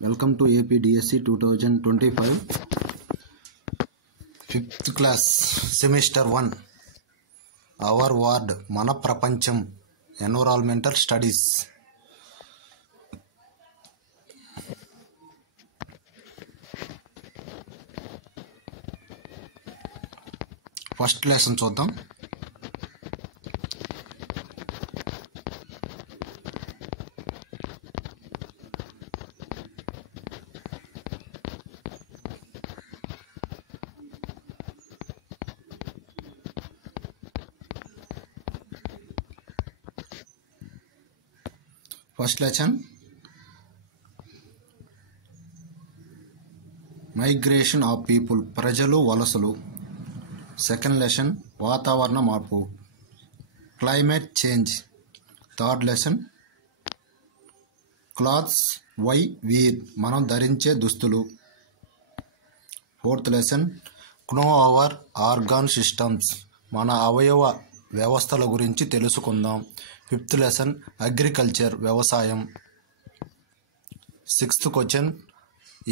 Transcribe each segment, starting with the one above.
Welcome to APDSC 2025 fifth class semester 1 our world మన ప్రపంచం environmental studies. First lesson చూద్దాం. First lesson migration of people, ప్రజలు వలసలు. Second lesson వాతావరణ మార్పు, climate change. Third lesson clothes we wear, మనం ధరించే దుస్తులు. Fourth lesson know our organ systems, మన అవయవ వ్యవస్థల గురించి తెలుసుకుందాం. ఫిఫ్త్ లెసన్ అగ్రికల్చర్, వ్యవసాయం. Sixth question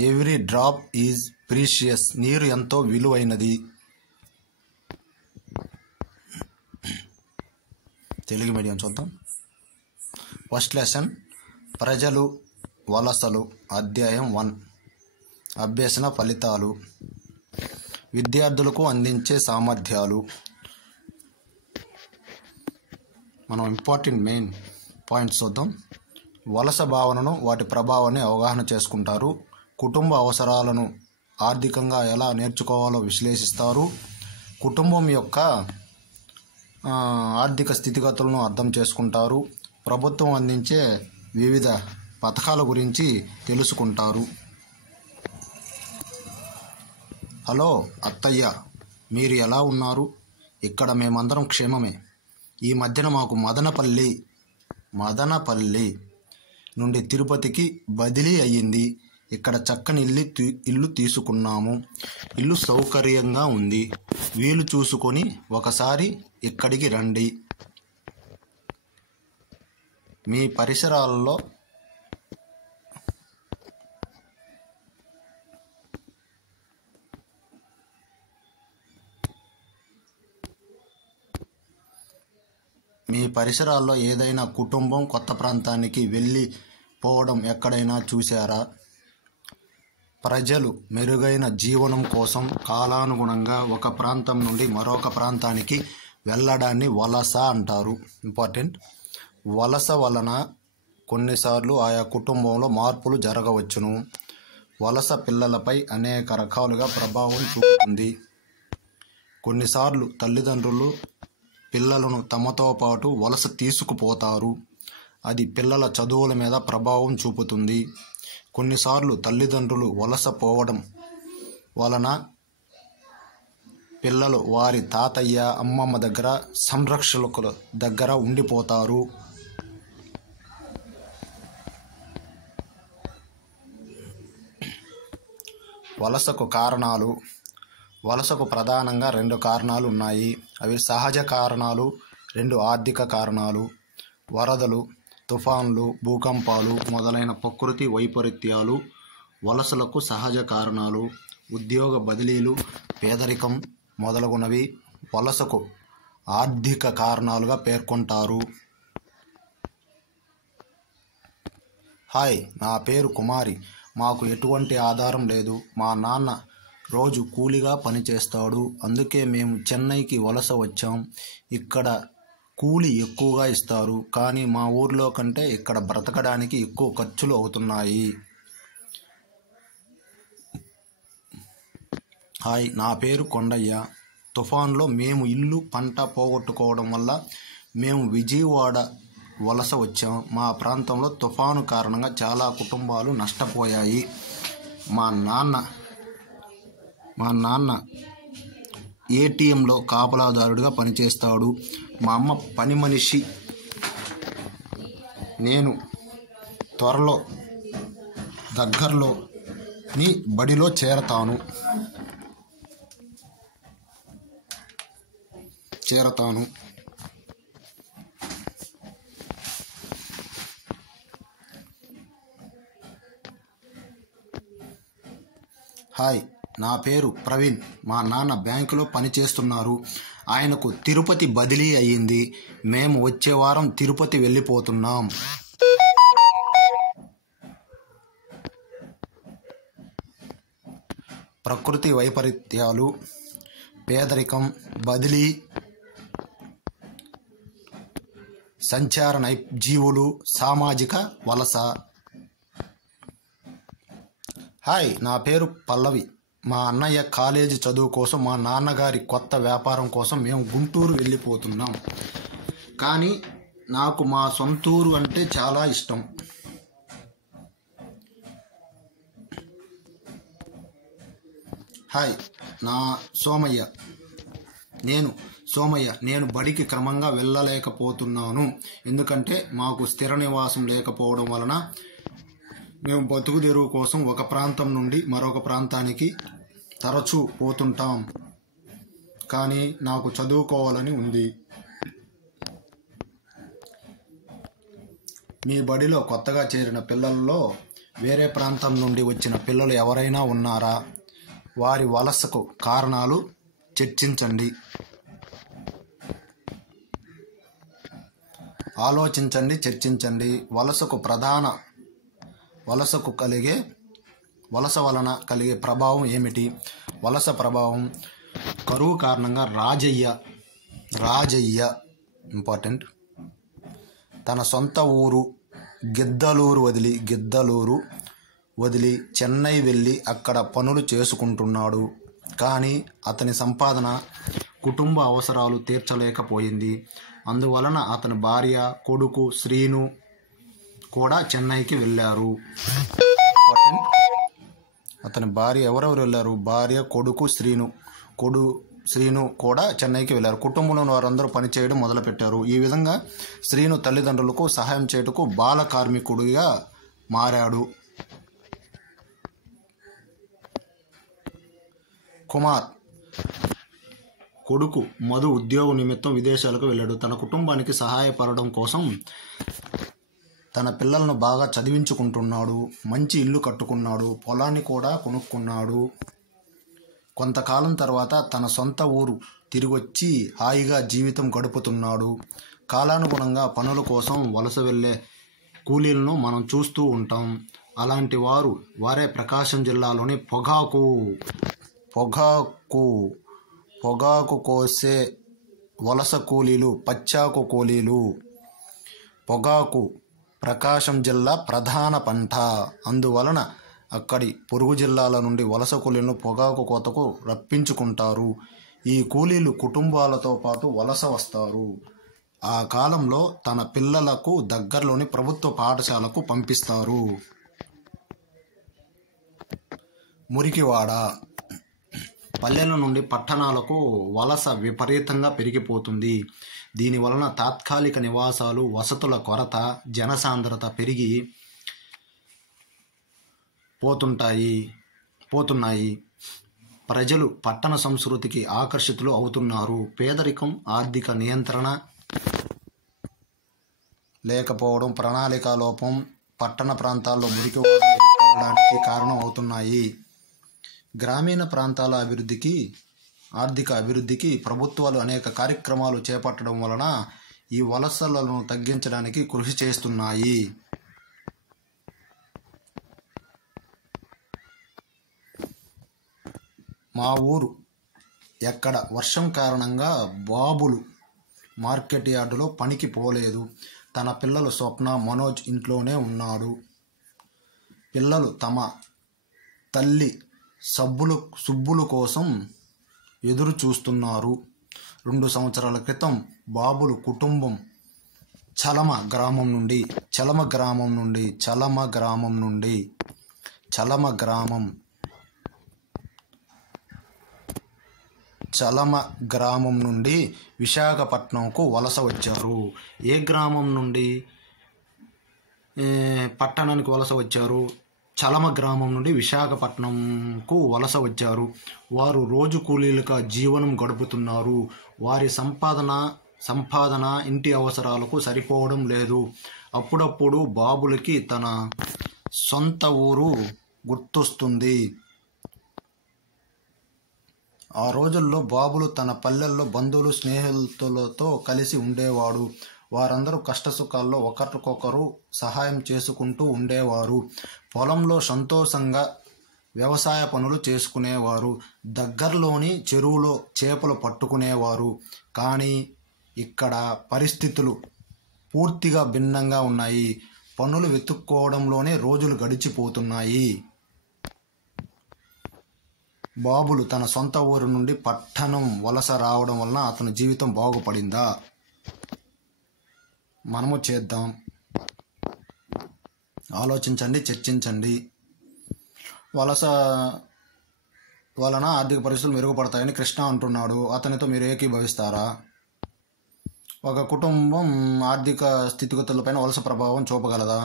every drop is precious, నీరు ఎంతో విలువైనది. తెలుగు మీడియం చూద్దాం. ఫస్ట్ లెసన్ ప్రజలు వలసలు, అధ్యాయం 1. అభ్యసన ఫలితాలు, విద్యార్థులకు అందించే సామర్థ్యాలు. మనం ఇంపార్టెంట్ మెయిన్ పాయింట్స్ చూద్దాం. వలస భావనను, వాటి ప్రభావాన్ని అవగాహన చేసుకుంటారు. కుటుంబ అవసరాలను ఆర్థికంగా ఎలా నేర్చుకోవాలో విశ్లేషిస్తారు. కుటుంబం యొక్క ఆర్థిక స్థితిగతులను అర్థం చేసుకుంటారు. ప్రభుత్వం అందించే వివిధ పథకాల గురించి తెలుసుకుంటారు. హలో అత్తయ్య, మీరు ఎలా ఉన్నారు? ఇక్కడ మేమందరం క్షేమమే. ఈ మధ్యన మాకు మదనపల్లి నుండి తిరుపతికి బదిలీ అయ్యింది. ఇక్కడ చక్కని ఇల్లు తీసుకున్నాము. ఇల్లు సౌకర్యంగా ఉంది. వీలు చూసుకొని ఒకసారి ఇక్కడికి రండి. మీ పరిసరాల్లో ఏదైనా కుటుంబం కొత్త ప్రాంతానికి వెళ్ళిపోవడం ఎక్కడైనా చూశారా? ప్రజలు మెరుగైన జీవనం కోసం కాలానుగుణంగా ఒక ప్రాంతం నుండి మరొక ప్రాంతానికి వెళ్ళడాన్ని వలస అంటారు. ఇంపార్టెంట్. వలస వలన కొన్నిసార్లు ఆయా కుటుంబంలో మార్పులు జరగవచ్చును. వలస పిల్లలపై అనేక రకాలుగా ప్రభావం చూపుతుంది. కొన్నిసార్లు తల్లిదండ్రులు పిల్లలను తమతో పాటు వలస తీసుకుపోతారు. అది పిల్లల చదువుల మీద ప్రభావం చూపుతుంది. కొన్నిసార్లు తల్లిదండ్రులు వలస పోవడం వలన పిల్లలు వారి తాతయ్య, అమ్మమ్మ దగ్గర, సంరక్షకుల దగ్గర ఉండిపోతారు. వలసకు కారణాలు. వలసకు ప్రధానంగా 2 కారణాలు ఉన్నాయి. అవి సహజ కారణాలు, 2 ఆర్థిక కారణాలు. వరదలు, తుఫాన్లు, భూకంపాలు మొదలైన ప్రకృతి వైపరీత్యాలు వలసలకు సహజ కారణాలు. ఉద్యోగ బదిలీలు, పేదరికం మొదలగునవి వలసకు ఆర్థిక కారణాలుగా పేర్కొంటారు. హాయ్, నా పేరు కుమారి. మాకు ఎటువంటి ఆధారం లేదు. మా నాన్న రోజు కూలిగా పనిచేస్తాడు. అందుకే మేము చెన్నైకి వలస వచ్చాం. ఇక్కడ కూలి ఎక్కువగా ఇస్తారు, కానీ మా ఊర్లో కంటే ఇక్కడ బ్రతకడానికి ఎక్కువ ఖర్చులు అవుతున్నాయి. హాయ్, నా పేరు కొండయ్య. తుఫాన్లో మేము ఇల్లు, పంట పోగొట్టుకోవడం వల్ల మేము విజయవాడ వలస వచ్చాం. మా ప్రాంతంలో తుఫాను కారణంగా చాలా కుటుంబాలు నష్టపోయాయి. మా నాన్న ఏటీఎంలో కాపలాదారుడిగా పనిచేస్తాడు. మా అమ్మ పని మనిషి. నేను త్వరలో దగ్గరలోని బడిలో చేరతాను. హాయ్, నా పేరు ప్రవీణ్. మా నాన్న బ్యాంకులో పనిచేస్తున్నారు. ఆయనకు తిరుపతి బదిలీ అయ్యింది. మేము వచ్చే వారం తిరుపతి వెళ్ళిపోతున్నాం. ప్రకృతి వైపరీత్యాలు, పేదరికం, బదిలీ, సంచార జీవులు, సామాజిక వలస. హాయ్, నా పేరు పల్లవి. మా అన్నయ్య కాలేజీ చదువు కోసం, మా నాన్నగారి కొత్త వ్యాపారం కోసం మేము గుంటూరు వెళ్ళిపోతున్నాం. కానీ నాకు మా సొంతూరు అంటే చాలా ఇష్టం. హాయ్, నా సోమయ్య. నేను బడికి క్రమంగా వెళ్ళలేకపోతున్నాను. ఎందుకంటే మాకు స్థిర నివాసం లేకపోవడం వలన మేము బతుకు తెరువు కోసం ఒక ప్రాంతం నుండి మరొక ప్రాంతానికి తరచూ పోతుంటాం. కానీ నాకు చదువుకోవాలని ఉంది. మీ బడిలో కొత్తగా చేరిన పిల్లల్లో వేరే ప్రాంతం నుండి వచ్చిన పిల్లలు ఎవరైనా ఉన్నారా? వారి వలసకు కారణాలు చర్చించండి. చర్చించండి. వలస వలన కలిగే ప్రభావం ఏమిటి? వలస ప్రభావం: కరువు కారణంగా రాజయ్య ఇంపార్టెంట్ తన సొంత ఊరు గిద్దలూరు వదిలి చెన్నై వెళ్ళి అక్కడ పనులు చేసుకుంటున్నాడు. కానీ అతని సంపాదన కుటుంబ అవసరాలు తీర్చలేకపోయింది. అందువలన అతని భార్య, కొడుకు శ్రీను కూడా చెన్నైకి వెళ్ళారు. అతని భార్య ఎవరెవరు వెళ్ళారు? భార్య, కొడుకు శ్రీను కూడా చెన్నైకి వెళ్ళారు. కుటుంబంలోని వారందరూ పనిచేయడం మొదలుపెట్టారు. ఈ విధంగా శ్రీను తల్లిదండ్రులకు సహాయం చేయుటకు బాల కార్మికుడిగా మారాడు. కుమార్ కొడుకు మధు ఉద్యోగ నిమిత్తం విదేశాలకు వెళ్ళాడు. తన కుటుంబానికి సహాయపడడం కోసం తన పిల్లలను బాగా చదివించుకుంటున్నాడు. మంచి ఇల్లు కట్టుకున్నాడు. పొలాన్ని కూడా కొనుక్కున్నాడు. కొంతకాలం తర్వాత తన సొంత ఊరు తిరిగొచ్చి హాయిగా జీవితం గడుపుతున్నాడు. కాలానుగుణంగా పనుల కోసం వలస వెళ్ళే కూలీలను మనం చూస్తూ ఉంటాం. అలాంటి వారే ప్రకాశం జిల్లాలోని పొగాకు కోసే వలస కూలీలు, పచ్చాకు కూలీలు. పొగాకు ప్రకాశం జిల్లా ప్రధాన పంట. అందువలన అక్కడి పొరుగు జిల్లాల నుండి వలస కూలీలను పొగాకు కోతకు రప్పించుకుంటారు. ఈ కూలీలు కుటుంబాలతో పాటు వలస వస్తారు. ఆ కాలంలో తన పిల్లలకు దగ్గరలోని ప్రభుత్వ పాఠశాలకు పంపిస్తారు. మురికివాడ: పల్లెల నుండి పట్టణాలకు వలస విపరీతంగా పెరిగిపోతుంది. దీనివలన తాత్కాలిక నివాసాలు, వసతుల కొరత, జనసాంద్రత పెరిగి పోతున్నాయి. ప్రజలు పట్టణ సంస్కృతికి ఆకర్షితులు అవుతున్నారు. పేదరికం, ఆర్థిక నియంత్రణ లేకపోవడం, ప్రణాళికా లోపం పట్టణ ప్రాంతాల్లో మురికివాడలు ఏర్పడడానికి కారణం అవుతున్నాయి. గ్రామీణ ప్రాంతాల ఆర్థిక అభివృద్ధికి ప్రభుత్వాలు అనేక కార్యక్రమాలు చేపట్టడం వలన ఈ వలసలను తగ్గించడానికి కృషి చేస్తున్నాయి. మా ఊరు ఎక్కడ వర్షం కారణంగా బాబులు మార్కెట్ యార్డులో పనికి పోలేదు. తన పిల్లలు స్వప్న, మనోజ్ ఇంట్లోనే ఉన్నాడు. పిల్లలు తమ తల్లి సుబ్బులు కోసం ఎదురు చూస్తున్నారు. 2 సంవత్సరాల క్రితం బాబులు కుటుంబం చలమ గ్రామం నుండి విశాఖపట్నంకు వలస వచ్చారు. ఏ గ్రామం నుండి పట్టణానికి వలస వచ్చారు? చలమ గ్రామం నుండి విశాఖపట్నంకు వలస వచ్చారు. వారు రోజు కూలీలుగా జీవనం గడుపుతున్నారు. వారి సంపాదన ఇంటి అవసరాలకు సరిపోవడం లేదు. అప్పుడప్పుడు బాబులకి తన సొంత ఊరు గుర్తొస్తుంది. ఆ రోజుల్లో బాబులు తన పల్లెల్లో బంధువులు స్నేహితులతో కలిసి ఉండేవాడు. వారందరూ కష్టసుఖాల్లో ఒకరికొకరు సహాయం చేసుకుంటూ ఉండేవారు. పొలంలో సంతోషంగా వ్యవసాయ పనులు చేసుకునేవారు. దగ్గరలోని చెరువులో చేపలు పట్టుకునేవారు. కానీ ఇక్కడ పరిస్థితులు పూర్తిగా భిన్నంగా ఉన్నాయి. పనులు వెతుక్కోవడంలోనే రోజులు గడిచిపోతున్నాయి. బాబులు తన సొంత ఊరు నుండి పట్టణం వలస రావడం వలన అతని జీవితం బాగుపడిందా? మనము చేద్దాం. ఆలోచించండి, చర్చించండి. వలస వలన ఆర్థిక పరిస్థితులు మెరుగుపడతాయని కృష్ణ అంటున్నాడు. అతనితో మీరు ఏకీభవిస్తారా? ఒక కుటుంబం ఆర్థిక స్థితిగతులపైన వలస ప్రభావం చూపగలదా?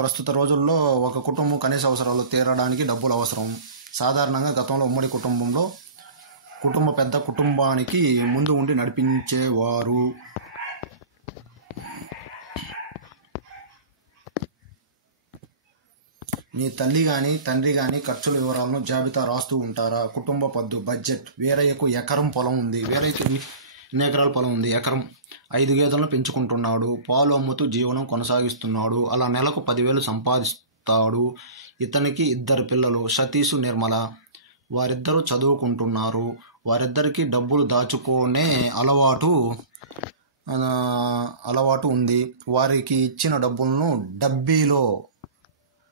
ప్రస్తుత రోజుల్లో ఒక కుటుంబం కనీస అవసరాలు తీరడానికి డబ్బులు అవసరం. సాధారణంగా గతంలో ఉమ్మడి కుటుంబంలో పెద్ద కుటుంబానికి ముందు ఉండి నడిపించేవారు. మీ తల్లి కానీ తండ్రి కానీ ఖర్చుల వివరాలను జాబితా రాస్తూ ఉంటారా? కుటుంబ పద్దు, బడ్జెట్. వీరయ్యకు ఎకరం పొలం ఉంది. వీరయ్యకి ఎన్ని ఎకరాల పొలం ఉంది? ఎకరం. 5 గేదెలను పెంచుకుంటున్నాడు. పాలు అమ్ముతూ జీవనం కొనసాగిస్తున్నాడు. అలా నెలకు 10,000 సంపాదిస్తాడు. ఇతనికి 2 పిల్లలు, సతీషు, నిర్మల. వారిద్దరూ చదువుకుంటున్నారు. వారిద్దరికీ డబ్బులు దాచుకునే అలవాటు ఉంది. వారికి ఇచ్చిన డబ్బులను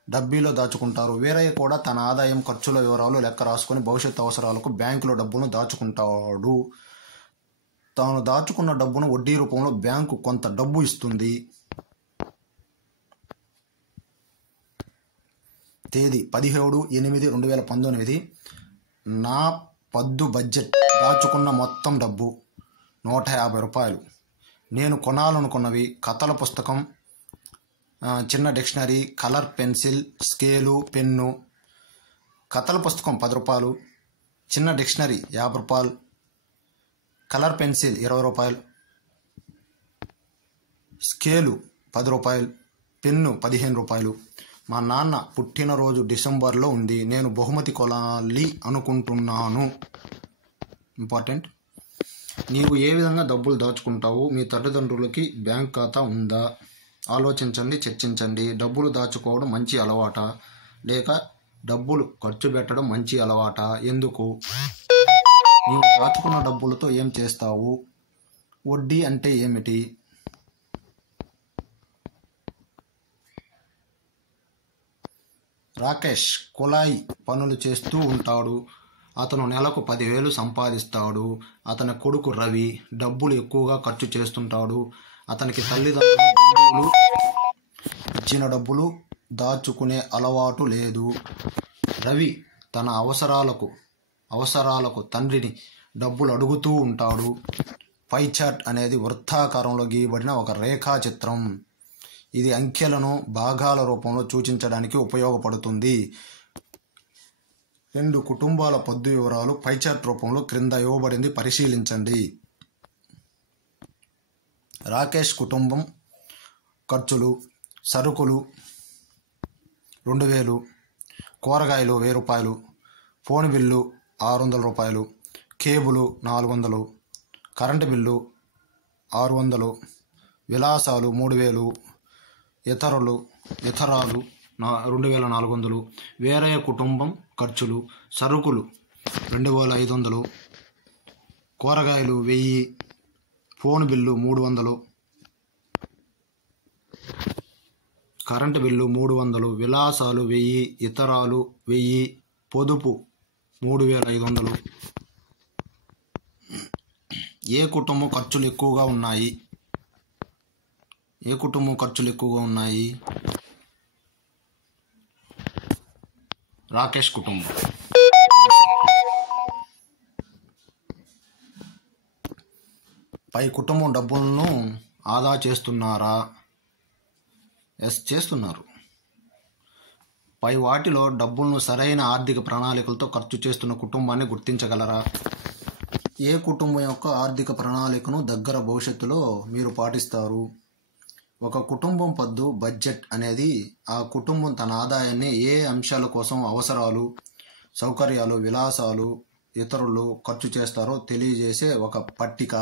డబ్బీలో దాచుకుంటారు. వీరయ్య కూడా తన ఆదాయం, ఖర్చుల వివరాలు లెక్క రాసుకొని భవిష్యత్తు అవసరాలకు బ్యాంకులో డబ్బులను దాచుకుంటాడు. తాను దాచుకున్న డబ్బును వడ్డీ రూపంలో బ్యాంకు కొంత డబ్బు ఇస్తుంది. తేదీ 17/8/2019. నా పద్దు బడ్జెట్. దాచుకున్న మొత్తం డబ్బు 150 రూపాయలు. నేను కొనాలనుకున్నవి: కథల పుస్తకం, చిన్న dictionary, colour pencil, scale, pen. కథల పుస్తకం 10 రూపాయలు, చిన్న డిక్షనరీ 50 రూపాయలు, కలర్ పెన్సిల్ 20 రూపాయలు, స్కేలు 10 రూపాయలు, పెన్ను 15 రూపాయలు. మా నాన్న పుట్టినరోజు డిసెంబర్లో ఉంది. నేను బహుమతి కొనాలి అనుకుంటున్నాను. ఇంపార్టెంట్. నీవు ఏ విధంగా డబ్బులు దాచుకుంటావు? మీ తల్లిదండ్రులకి బ్యాంక్ ఖాతా ఉందా? ఆలోచించండి, చర్చించండి. డబ్బులు దాచుకోవడం మంచి అలవాటా, లేక డబ్బులు ఖర్చు పెట్టడం మంచి అలవాటా? ఎందుకు? నీవు దాచుకున్న డబ్బులతో ఏం చేస్తావు? వడ్డీ అంటే ఏమిటి? రాకేష్ కులాయి పనులు చేస్తూ ఉంటాడు. అతను నెలకు 10,000 సంపాదిస్తాడు. అతని కొడుకు రవి డబ్బులు ఎక్కువగా ఖర్చు చేస్తుంటాడు. అతనికి బంధువులు ఇచ్చిన డబ్బులు దాచుకునే అలవాటు లేదు. రవి తన అవసరాలకు తండ్రిని డబ్బులు అడుగుతూ ఉంటాడు. పై చార్ట్ అనేది వృత్తాకారంలో గీయబడిన ఒక రేఖాచిత్రం. ఇది అంకెలను భాగాల రూపంలో సూచించడానికి ఉపయోగపడుతుంది. 2 కుటుంబాల పద్దు వివరాలు పై చార్ట్ రూపంలో క్రింద ఇవ్వబడింది. పరిశీలించండి. రాకేష్ కుటుంబం ఖర్చులు: సరుకులు 2,000, కూరగాయలు 1,000 రూపాయలు, ఫోన్ బిల్లు 600 రూపాయలు, కేబుల్ 400, కరెంటు బిల్లు 600, విలాసాలు 3,000, ఇతరాలు 2,400. వీరయ్య కుటుంబం ఖర్చులు: సరుకులు 2,500, కూరగాయలు 1,000, ఫోన్ బిల్లు 300, కరెంటు బిల్లు 300, విలాసాలు 1,000, ఇతరాలు 1,000, పొదుపు 3,500. ఏ కుటుంబం ఖర్చులు ఎక్కువగా ఉన్నాయి? రాకేష్ కుటుంబం. పై కుటుంబం డబ్బులను ఆదా చేస్తున్నారా? ఎస్, చేస్తున్నారు. పై వాటిలో డబ్బులను సరైన ఆర్థిక ప్రణాళికలతో ఖర్చు చేస్తున్న కుటుంబాన్ని గుర్తించగలరా? ఏ కుటుంబం యొక్క ఆర్థిక ప్రణాళికను దగ్గర భవిష్యత్తులో మీరు పాటిస్తారు? ఒక కుటుంబం పద్దు, బడ్జెట్ అనేది ఆ కుటుంబం తన ఆదాయాన్ని ఏ అంశాల కోసం అవసరాలు, సౌకర్యాలు, విలాసాలు ఇతరులు ఖర్చు చేస్తారో తెలియజేసే ఒక పట్టిక.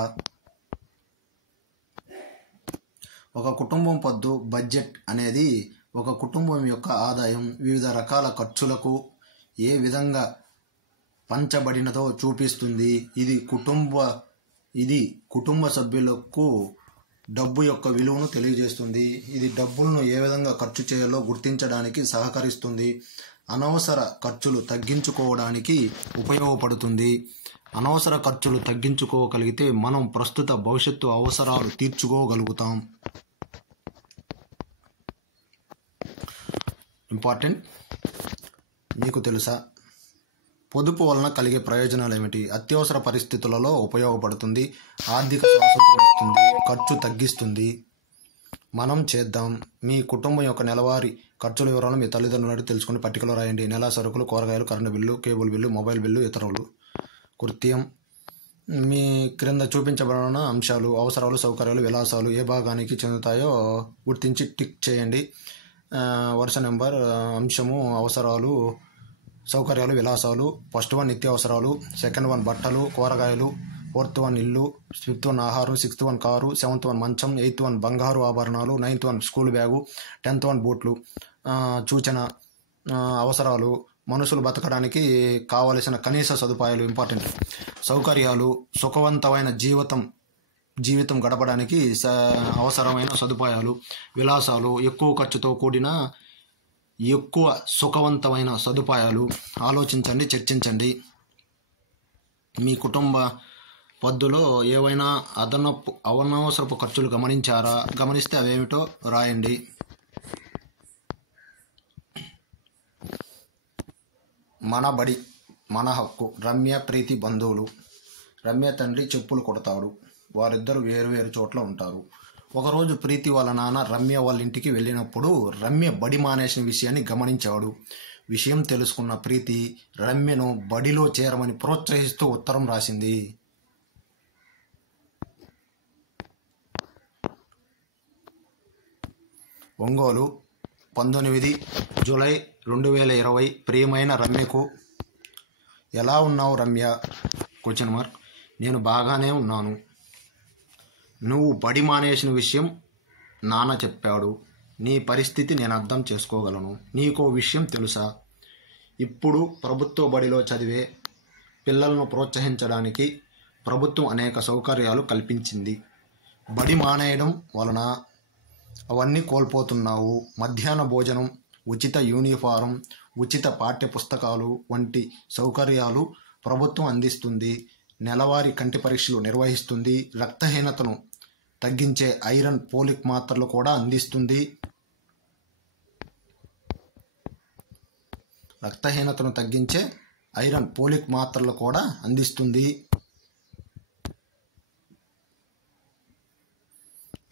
ఒక కుటుంబం పద్దు బడ్జెట్ అనేది ఒక కుటుంబం యొక్క ఆదాయం వివిధ రకాల ఖర్చులకు ఏ విధంగా పంచబడినదో చూపిస్తుంది. ఇది కుటుంబ సభ్యులకు డబ్బు యొక్క విలువను తెలియజేస్తుంది. ఇది డబ్బులను ఏ విధంగా ఖర్చు చేయాలో గుర్తించడానికి సహకరిస్తుంది. అనవసర ఖర్చులు తగ్గించుకోవడానికి ఉపయోగపడుతుంది. అనవసర ఖర్చులు తగ్గించుకోగలిగితే మనం ప్రస్తుత భవిష్యత్తు అవసరాలు తీర్చుకోగలుగుతాం. ఇంపార్టెంట్. మీకు తెలుసా పొదుపు వలన కలిగే ప్రయోజనాలు ఏమిటి? అత్యవసర పరిస్థితులలో ఉపయోగపడుతుంది. ఆర్థిక స్వాతంత్రం ఇస్తుంది. ఖర్చు తగ్గిస్తుంది. మనం చేద్దాం. మీ కుటుంబం యొక్క నెలవారీ ఖర్చుల వివరాలు మీ తల్లిదండ్రుల నుండి తెలుసుకుని పట్టికలో రాయండి. నెల సరుకులు, కూరగాయలు, current bill, cable bill, mobile bill, ఇతరులు. కృత్యం. మీ క్రింద చూపించబడిన అంశాలు అవసరాలు, సౌకర్యాలు, విలాసాలు ఏ భాగానికి చెందుతాయో గుర్తించి టిక్ చేయండి. వరుస నెంబర్. అంశము అవసరాలు, సౌకర్యాలు, విలాసాలు. ఫస్ట్ వన్ నిత్యావసరాలు, సెకండ్ వన్ బట్టలు, కూరగాయలు, ఫోర్త్ వన్ ఇల్లు, ఫిఫ్త్ వన్ ఆహారం, sixth one car, seventh one మంచం, ఎయిత్ వన్ బంగారు ఆభరణాలు, ninth one school bag, 10th one బూట్లు. సూచన. అవసరాలు మనుషులు బతకడానికి కావలసిన కనీస సదుపాయాలు. ఇంపార్టెంట్. సౌకర్యాలు సుఖవంతమైన జీవితం గడపడానికి అవసరమైన సదుపాయాలు. విలాసాలు ఎక్కువ ఖర్చుతో కూడిన ఎక్కువ సుఖవంతమైన సదుపాయాలు. ఆలోచించండి, చర్చించండి. మీ కుటుంబ పద్దులో ఏవైనా అనవసరపు ఖర్చులు గమనించారా? గమనిస్తే అవేమిటో రాయండి. మన బడి మన హక్కు. రమ్య ప్రీతి బంధువులు. రమ్య తండ్రి చెప్పులు కొడతాడు. వారిద్దరు వేరువేరు చోట్ల ఉంటారు. ఒకరోజు ప్రీతి వాళ్ళ నాన్న రమ్య వాళ్ళ ఇంటికి వెళ్ళినప్పుడు రమ్య బడి మానేసిన విషయాన్ని గమనించాడు. విషయం తెలుసుకున్న ప్రీతి రమ్యను బడిలో చేరమని ప్రోత్సహిస్తూ ఉత్తరం రాసింది. ఒంగోలు, 19 జూలై 2020. ప్రియమైన రమ్యకు. ఎలా ఉన్నావు రమ్య? ? నేను బాగానే ఉన్నాను. నువ్వు బడి మానేసిన విషయం నాన్న చెప్పాడు. నీ పరిస్థితి నేను అర్థం చేసుకోగలను. నీకో విషయం తెలుసా? ఇప్పుడు ప్రభుత్వ బడిలో చదివే పిల్లలను ప్రోత్సహించడానికి ప్రభుత్వం అనేక సౌకర్యాలు కల్పించింది. బడి మానేయడం వలన అవన్నీ కోల్పోతున్నావు. మధ్యాహ్న భోజనం, ఉచిత యూనిఫారం, ఉచిత పాఠ్య పుస్తకాలు వంటి సౌకర్యాలు ప్రభుత్వం అందిస్తుంది. నెలవారీ కంటి పరీక్షలు నిర్వహిస్తుంది. రక్తహీనతను తగ్గించే ఐరన్ పోలిక్ మాత్రలు కూడా అందిస్తుంది.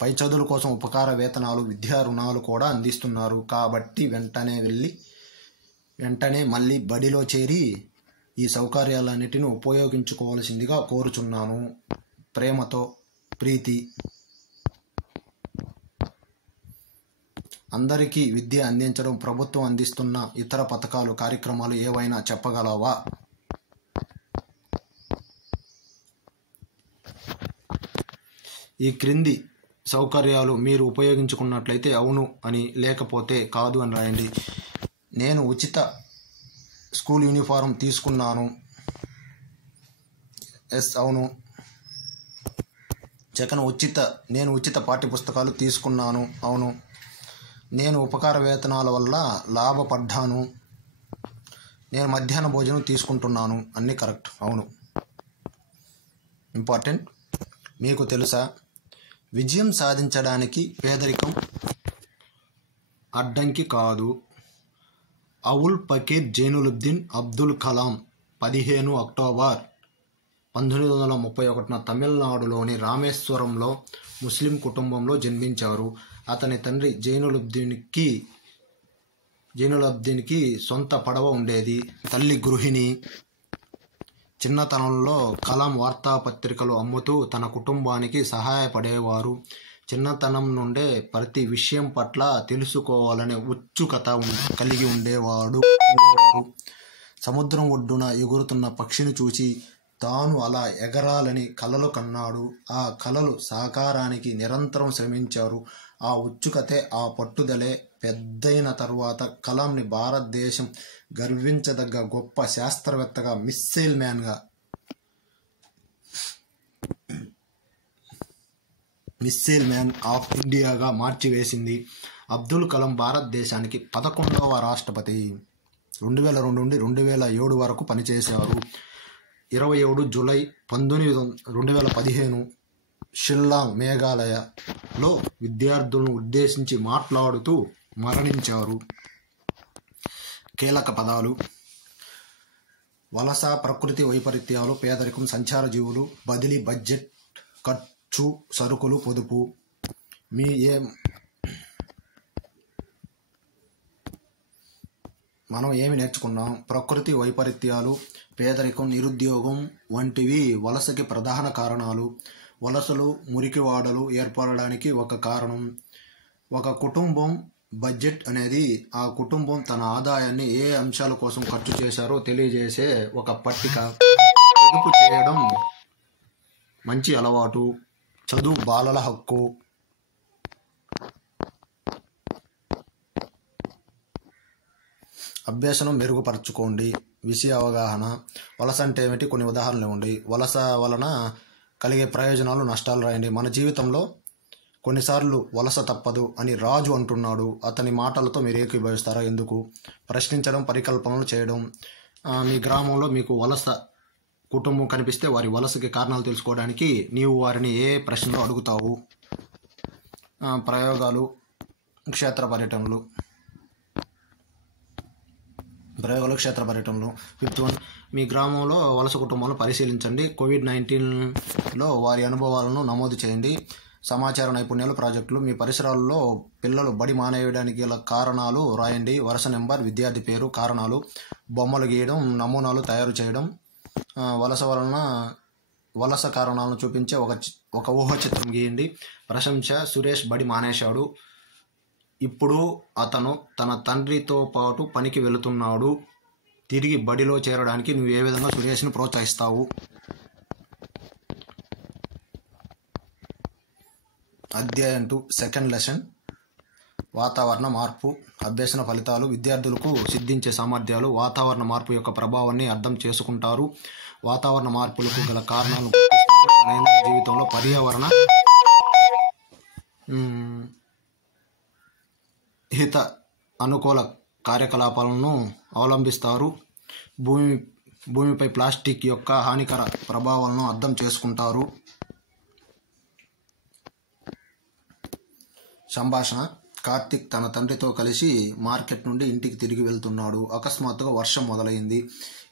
పై చదువుల కోసం ఉపకార వేతనాలు, విద్యా రుణాలు కూడా అందిస్తున్నారు. కాబట్టి వెంటనే మళ్ళీ బడిలో చేరి ఈ సౌకర్యాలన్నిటిని ఉపయోగించుకోవాల్సిందిగా కోరుచున్నాను. ప్రేమతో ప్రీతి. అందరికీ విద్య అందించడం ప్రభుత్వం అందిస్తున్న ఇతర పథకాలు, కార్యక్రమాలు ఏవైనా చెప్పగలవా? ఈ క్రింది సౌకర్యాలు మీరు ఉపయోగించుకున్నట్లయితే అవును అని, లేకపోతే కాదు అని రాయండి. నేను ఉచిత స్కూల్ యూనిఫారం తీసుకున్నాను. ఎస్, అవును. నేను ఉచిత పాఠ్య పుస్తకాలు తీసుకున్నాను. అవును. నేను ఉపకార వేతనాల వల్ల లాభపడ్డాను. నేను మధ్యాహ్న భోజనం తీసుకుంటున్నాను. అన్నీ కరెక్ట్. అవును. ఇంపార్టెంట్. మీకు తెలుసా విజయం సాధించడానికి పేదరికం అడ్డంకి కాదు. అవుల్ పకీర్ జైనులుబ్దీన్ అబ్దుల్ కలాం 15 అక్టోబర్ 1931 తమిళనాడులోని రామేశ్వరంలో ముస్లిం కుటుంబంలో జన్మించారు. అతని తండ్రి జైనులబ్దీన్కి సొంత పడవ ఉండేది. తల్లి గృహిణి. చిన్నతనంలో కలాం వార్తాపత్రికలు అమ్ముతూ తన కుటుంబానికి సహాయపడేవారు. చిన్నతనం నుండే ప్రతి విషయం పట్ల తెలుసుకోవాలనే ఉత్సుకత కలిగి ఉండేవారు. సముద్రం ఒడ్డున ఎగురుతున్న పక్షిని చూసి తాను అలా ఎగరాలని కలలు కన్నాడు. ఆ కలలు సాకారానికి నిరంతరం శ్రమించారు. ఆ ఉత్సుకతే, ఆ పట్టుదలే పెద్దయిన తరువాత కలాంని భారతదేశం గర్వించదగ్గ గొప్ప శాస్త్రవేత్తగా, మిస్సైల్ మ్యాన్ ఆఫ్ ఇండియాగా మార్చివేసింది. అబ్దుల్ కలాం భారతదేశానికి 11వ రాష్ట్రపతి. 2002 నుండి 2007 వరకు పనిచేశారు. 27 జూలై 2015 షిల్లాంగ్, మేఘాలయలో విద్యార్థులను ఉద్దేశించి మాట్లాడుతూ మరణించారు. కీలక పదాలు: వలస, ప్రకృతి వైపరీత్యాలు, పేదరికం, సంచార జీవులు, బదిలీ, బడ్జెట్, ఖర్చు, సరుకులు, పొదుపు. మనం ఏమి నేర్చుకున్నాం? ప్రకృతి వైపరీత్యాలు, పేదరికం, నిరుద్యోగం వంటివి వలసకి ప్రధాన కారణాలు. వలసలు, మురికివాడలు ఏర్పడడానికి ఒక కారణం. ఒక కుటుంబం బడ్జెట్ అనేది ఆ కుటుంబం తన ఆదాయాన్ని ఏ అంశాల కోసం ఖర్చు చేశారో తెలియజేసే ఒక పట్టిక. పొదుపు చేయడం మంచి అలవాటు. చదువు బాలల హక్కు. అభ్యసనం మెరుగుపరచుకోండి. విషయ అవగాహన. వలస అంటే ఏమిటి? కొన్ని ఉదాహరణలు ఇవ్వండి. వలస వలన కలిగే ప్రయోజనాలు, నష్టాలు రాయండి. మన జీవితంలో కొన్నిసార్లు వలస తప్పదు అని రాజు అంటున్నాడు. అతని మాటలతో మీరు ఏకీభవిస్తారా? ఎందుకు? ప్రశ్నించడం, పరికల్పనలు చేయడం. మీ గ్రామంలో మీకు వలస కుటుంబం కనిపిస్తే వారి వలసకి కారణాలు తెలుసుకోవడానికి నీవు వారిని ఏ ప్రశ్నలు అడుగుతావు? ప్రయోగాలు, క్షేత్ర పర్యటనలు. 5th వన్, మీ గ్రామంలో వలస కుటుంబాలను పరిశీలించండి. COVID-19లో వారి అనుభవాలను నమోదు చేయండి. సమాచార నైపుణ్యాలు, ప్రాజెక్టులు. మీ పరిసరాల్లో పిల్లలు బడి మానేయడానికి గల కారణాలు రాయండి. వరుస నెంబర్, విద్యార్థి పేరు, కారణాలు. బొమ్మలు గీయడం, నమూనాలు తయారు చేయడం. వలస కారణాలను చూపించే ఒక ఊహ చిత్రం గీయండి. ప్రశంస: సురేష్ బడి మానేశాడు. ఇప్పుడు అతను తన తండ్రితో పాటు పనికి వెళుతున్నాడు. తిరిగి బడిలో చేరడానికి నువ్వు ఏ విధంగా సురేష్ను ప్రోత్సహిస్తావు? అధ్యాయం 2, సెకండ్ లెసన్. వాతావరణ మార్పు. అభ్యసన ఫలితాలు. విద్యార్థులకు సిద్ధించే సామర్థ్యాలు. వాతావరణ మార్పు యొక్క ప్రభావాన్ని అర్థం చేసుకుంటారు. వాతావరణ మార్పులకు గల కారణాలను గుర్తిస్తారు. దైనందిన జీవితంలో పర్యావరణ హిత అనుకూల కార్యకలాపాలను అవలంబిస్తారు. భూమిపై ప్లాస్టిక్ యొక్క హానికర ప్రభావాలను అర్థం చేసుకుంటారు. సంభాషణ. కార్తిక్ తన తండ్రితో కలిసి మార్కెట్ నుండి ఇంటికి తిరిగి వెళ్తున్నాడు. అకస్మాత్తుగా వర్షం మొదలైంది.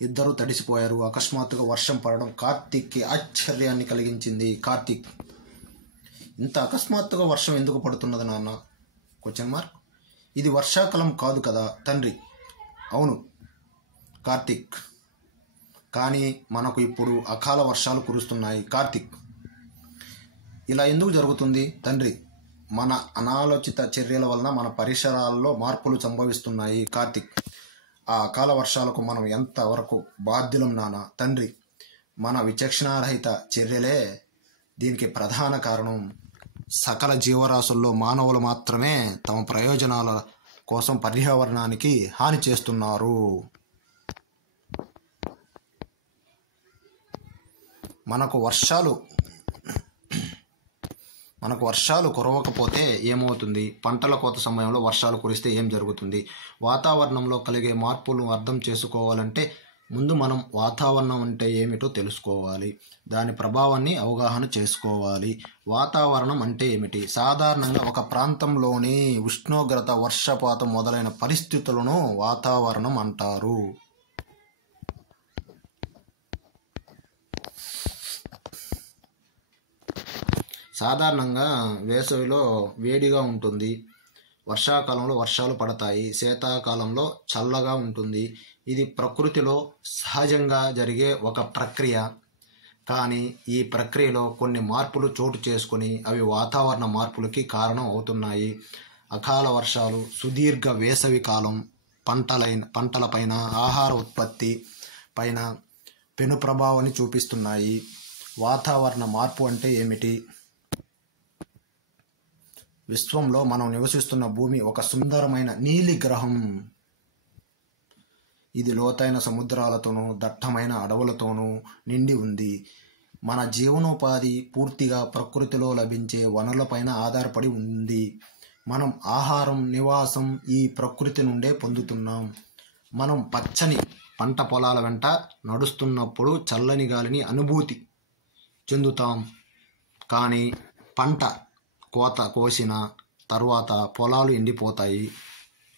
ఇద్దరూ తడిసిపోయారు. అకస్మాత్తుగా వర్షం పడడం కార్తిక్కి ఆశ్చర్యాన్ని కలిగించింది. కార్తిక్: ఇంత అకస్మాత్తుగా వర్షం ఎందుకు పడుతున్నది నాన్న? ? ఇది వర్షాకాలం కాదు కదా? తండ్రి: అవును కార్తిక్, కానీ మనకు ఇప్పుడు అకాల వర్షాలు కురుస్తున్నాయి. కార్తిక్: ఇలా ఎందుకు జరుగుతుంది? తండ్రి: మన అనాలోచిత చర్యల వలన మన పరిసరాల్లో మార్పులు సంభవిస్తున్నాయి. కార్తిక్: ఆ అకాల వర్షాలకు మనం ఎంతవరకు బాధ్యులం నాన్న? తండ్రి: మన విచక్షణారహిత చర్యలే దీనికి ప్రధాన కారణం. సకల జీవరాశుల్లో మానవులు మాత్రమే తమ ప్రయోజనాల కోసం పర్యావరణానికి హాని చేస్తున్నారు. మనకు వర్షాలు కురవకపోతే ఏమవుతుంది? పంటల కోత సమయంలో వర్షాలు కురిస్తే ఏం జరుగుతుంది? వాతావరణంలో కలిగే మార్పులు అర్థం చేసుకోవాలంటే ముందు మనం వాతావరణం అంటే ఏమిటో తెలుసుకోవాలి. దాని ప్రభావాన్ని అవగాహన చేసుకోవాలి. వాతావరణం అంటే ఏమిటి? సాధారణంగా ఒక ప్రాంతంలోని ఉష్ణోగ్రత, వర్షపాతం మొదలైన పరిస్థితులను వాతావరణం అంటారు. సాధారణంగా వేసవిలో వేడిగా ఉంటుంది. వర్షాకాలంలో వర్షాలు పడతాయి. శీతాకాలంలో చల్లగా ఉంటుంది. ఇది ప్రకృతిలో సహజంగా జరిగే ఒక ప్రక్రియ. కానీ ఈ ప్రక్రియలో కొన్ని మార్పులు చోటు చేసుకుని అవి వాతావరణ మార్పులకి కారణం అవుతున్నాయి. అకాల వర్షాలు, సుదీర్ఘ వేసవి కాలం, పంటలపైన, ఆహార ఉత్పత్తి పైన పెను ప్రభావాన్ని చూపిస్తున్నాయి. వాతావరణ మార్పు అంటే ఏమిటి? విశ్వంలో మనం నివసిస్తున్న భూమి ఒక సుందరమైన నీలి గ్రహం. ఇది లోతైన సముద్రాలతోనూ దట్టమైన అడవులతోనూ నిండి ఉంది. మన జీవనోపాధి పూర్తిగా ప్రకృతిలో లభించే వనరులపైన ఆధారపడి ఉంది. మనం ఆహారం, నివాసం ఈ ప్రకృతి నుండే పొందుతున్నాం. మనం పచ్చని పంట పొలాల వెంట నడుస్తున్నప్పుడు చల్లని గాలిని అనుభూతి చెందుతాం. కానీ పంట కోత కోసిన తర్వాత పొలాలు ఎండిపోతాయి.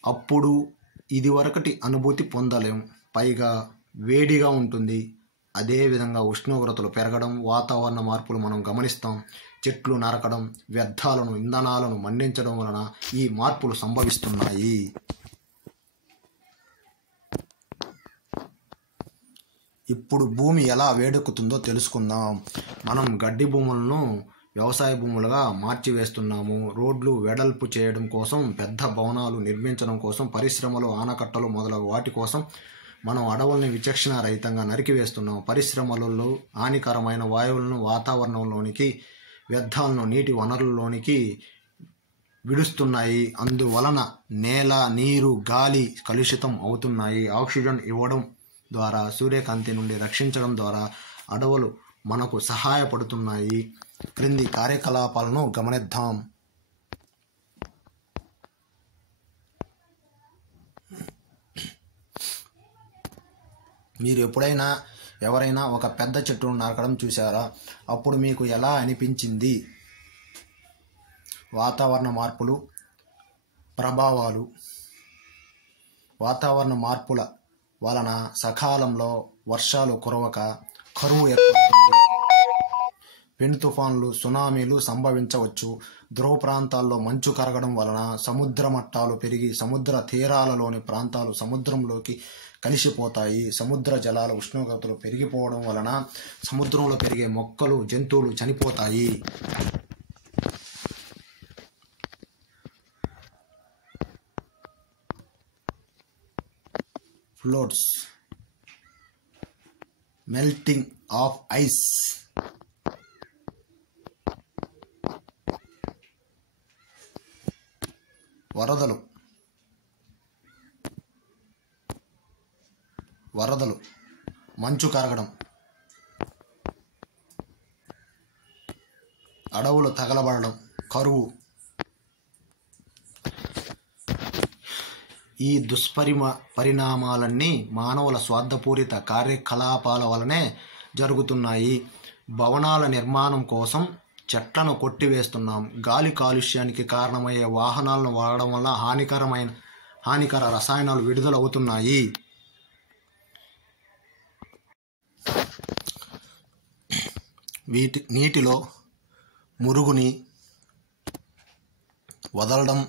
అప్పుడు ఇదివరకటి అనుభూతి పొందలేం. పైగా వేడిగా ఉంటుంది. అదేవిధంగా ఉష్ణోగ్రతలు పెరగడం, వాతావరణ మార్పులు మనం గమనిస్తాం. చెట్లు నరకడం, వ్యర్థాలను, ఇంధనాలను మండించడం వలన ఈ మార్పులు సంభవిస్తున్నాయి. ఇప్పుడు భూమి ఎలా వేడెక్కుతుందో తెలుసుకుందాం. మనం గడ్డి భూములను వ్యవసాయ భూములుగా మార్చివేస్తున్నాము. రోడ్లు వెడల్పు చేయడం కోసం, పెద్ద భవనాలు నిర్మించడం కోసం, పరిశ్రమలు, ఆనకట్టలు మొదలగు వాటి కోసం మనం అడవుల్ని విచక్షణ రహితంగా నరికివేస్తున్నాం. పరిశ్రమలలో హానికరమైన వాయువులను వాతావరణంలోనికి, వ్యర్థాలను నీటి వనరుల్లోనికి విడుస్తున్నాయి. అందువలన నేల, నీరు, గాలి కలుషితం అవుతున్నాయి. ఆక్సిజన్ ఇవ్వడం ద్వారా, సూర్యకాంతి నుండి రక్షించడం ద్వారా అడవులు మనకు సహాయపడుతున్నాయి. క్రింది కార్యకలాపాలను గమనిద్దాం. మీరు ఎప్పుడైనా ఎవరైనా ఒక పెద్ద చెట్టును నరకడం చూసారా? అప్పుడు మీకు ఎలా అనిపించింది? వాతావరణ మార్పులు ప్రభావాలు. వాతావరణ మార్పుల వలన సకాలంలో వర్షాలు కురవక కరువు ఏర్పడుతుంది. పెను తుఫాన్లు, సునామీలు సంభవించవచ్చు. ధ్రువ ప్రాంతాల్లో మంచు కరగడం వలన సముద్ర మట్టాలు పెరిగి సముద్ర తీరాలలోని ప్రాంతాలు సముద్రంలోకి కలిసిపోతాయి. సముద్ర జలాల ఉష్ణోగ్రతలు పెరిగిపోవడం వలన సముద్రంలో పెరిగే మొక్కలు, జంతువులు చనిపోతాయి. Floats, melting of ice. వరదలు, మంచు కరగడం, అడవులు తగలబడడం, కరువు. ఈ పరిణామాలన్నీ మానవుల స్వార్థపూరిత కార్యకలాపాల వలనే జరుగుతున్నాయి. భవనాల నిర్మాణం కోసం చెట్లను కొట్టివేస్తున్నాం. గాలి కాలుష్యానికి కారణమయ్యే వాహనాలను వాడడం వల్ల హానికర రసాయనాలు విడుదలవుతున్నాయి. నీటిలో మురుగుని వదలడం,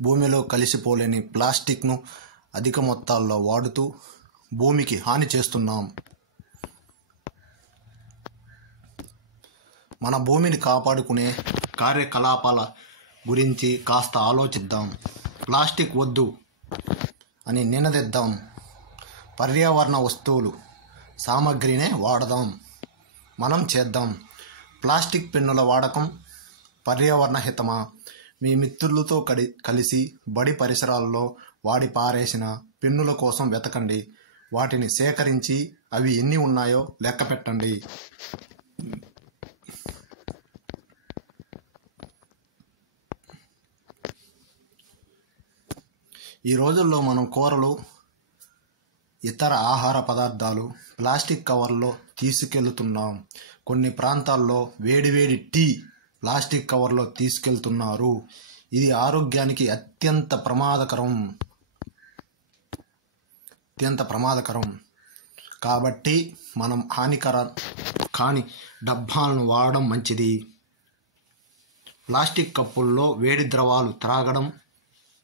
భూమిలో కలిసిపోలేని ప్లాస్టిక్ను అధిక మొత్తాల్లో వాడుతూ భూమికి హాని చేస్తున్నాం. మన భూమిని కాపాడుకునే కార్యకలాపాల గురించి కాస్త ఆలోచిద్దాం. ప్లాస్టిక్ వద్దు అని నినదిద్దాం. పర్యావరణ వస్తువులు, సామగ్రినే వాడదాం. మనం చేద్దాం. ప్లాస్టిక్ పెన్నుల వాడకం పర్యావరణ హితమా? మీ మిత్రులతో కలిసి బడి పరిసరాల్లో వాడి పారేసిన పెన్నుల కోసం వెతకండి. వాటిని సేకరించి అవి ఎన్ని ఉన్నాయో లెక్క పెట్టండి. ఈ రోజుల్లో మనం కూరలు, ఇతర ఆహార పదార్థాలు ప్లాస్టిక్ కవర్లో తీసుకెళ్తున్నాం. కొన్ని ప్రాంతాల్లో వేడివేడి టీ ప్లాస్టిక్ కవర్లో తీసుకెళ్తున్నారు. ఇది ఆరోగ్యానికి అత్యంత ప్రమాదకరం. కాబట్టి మనం హానికర కాని డబ్బాలను వాడడం మంచిది. ప్లాస్టిక్ కప్పుల్లో వేడి ద్రవాలు త్రాగడం,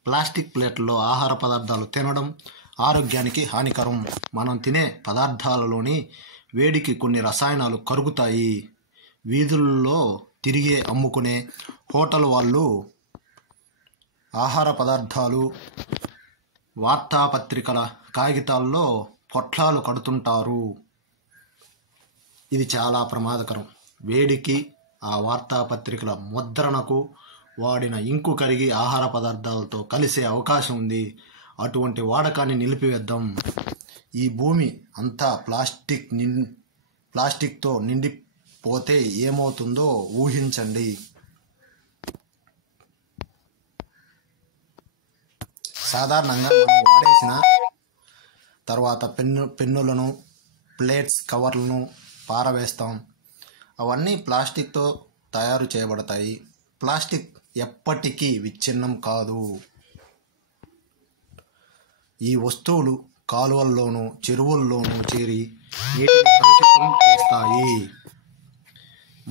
ప్లాస్టిక్ ప్లేట్లలో ఆహార పదార్థాలు తినడం ఆరోగ్యానికి హానికరం. మనం తినే పదార్థాలలోని వేడికి కొన్ని రసాయనాలు కరుగుతాయి. వీధుల్లో తిరిగే అమ్ముకునే హోటల్ వాళ్ళు ఆహార పదార్థాలు వార్తాపత్రికల కాగితాల్లో పొట్లాలు కడుతుంటారు. ఇది చాలా ప్రమాదకరం. వేడికి ఆ వార్తాపత్రికల ముద్రణకు వాడిన ఇంకు కరిగి ఆహార పదార్థాలతో కలిసే అవకాశం ఉంది. అటువంటి వాడకాన్ని నిలిపివేద్దాం. ఈ భూమి అంతా ప్లాస్టిక్తో నిండిపోతే ఏమవుతుందో ఊహించండి. సాధారణంగా మనం వాడేసిన తర్వాత పెన్నులను, ప్లేట్స్, కవర్లను పారవేస్తాం. అవన్నీ ప్లాస్టిక్తో తయారు చేయబడతాయి. ప్లాస్టిక్ ఎప్పటికీ విచ్ఛిన్నం కాదు. ఈ వస్తువులు కాలువల్లోనూ చెరువుల్లోనూ చేరి నీటిని కలుషితం చేస్తాయి.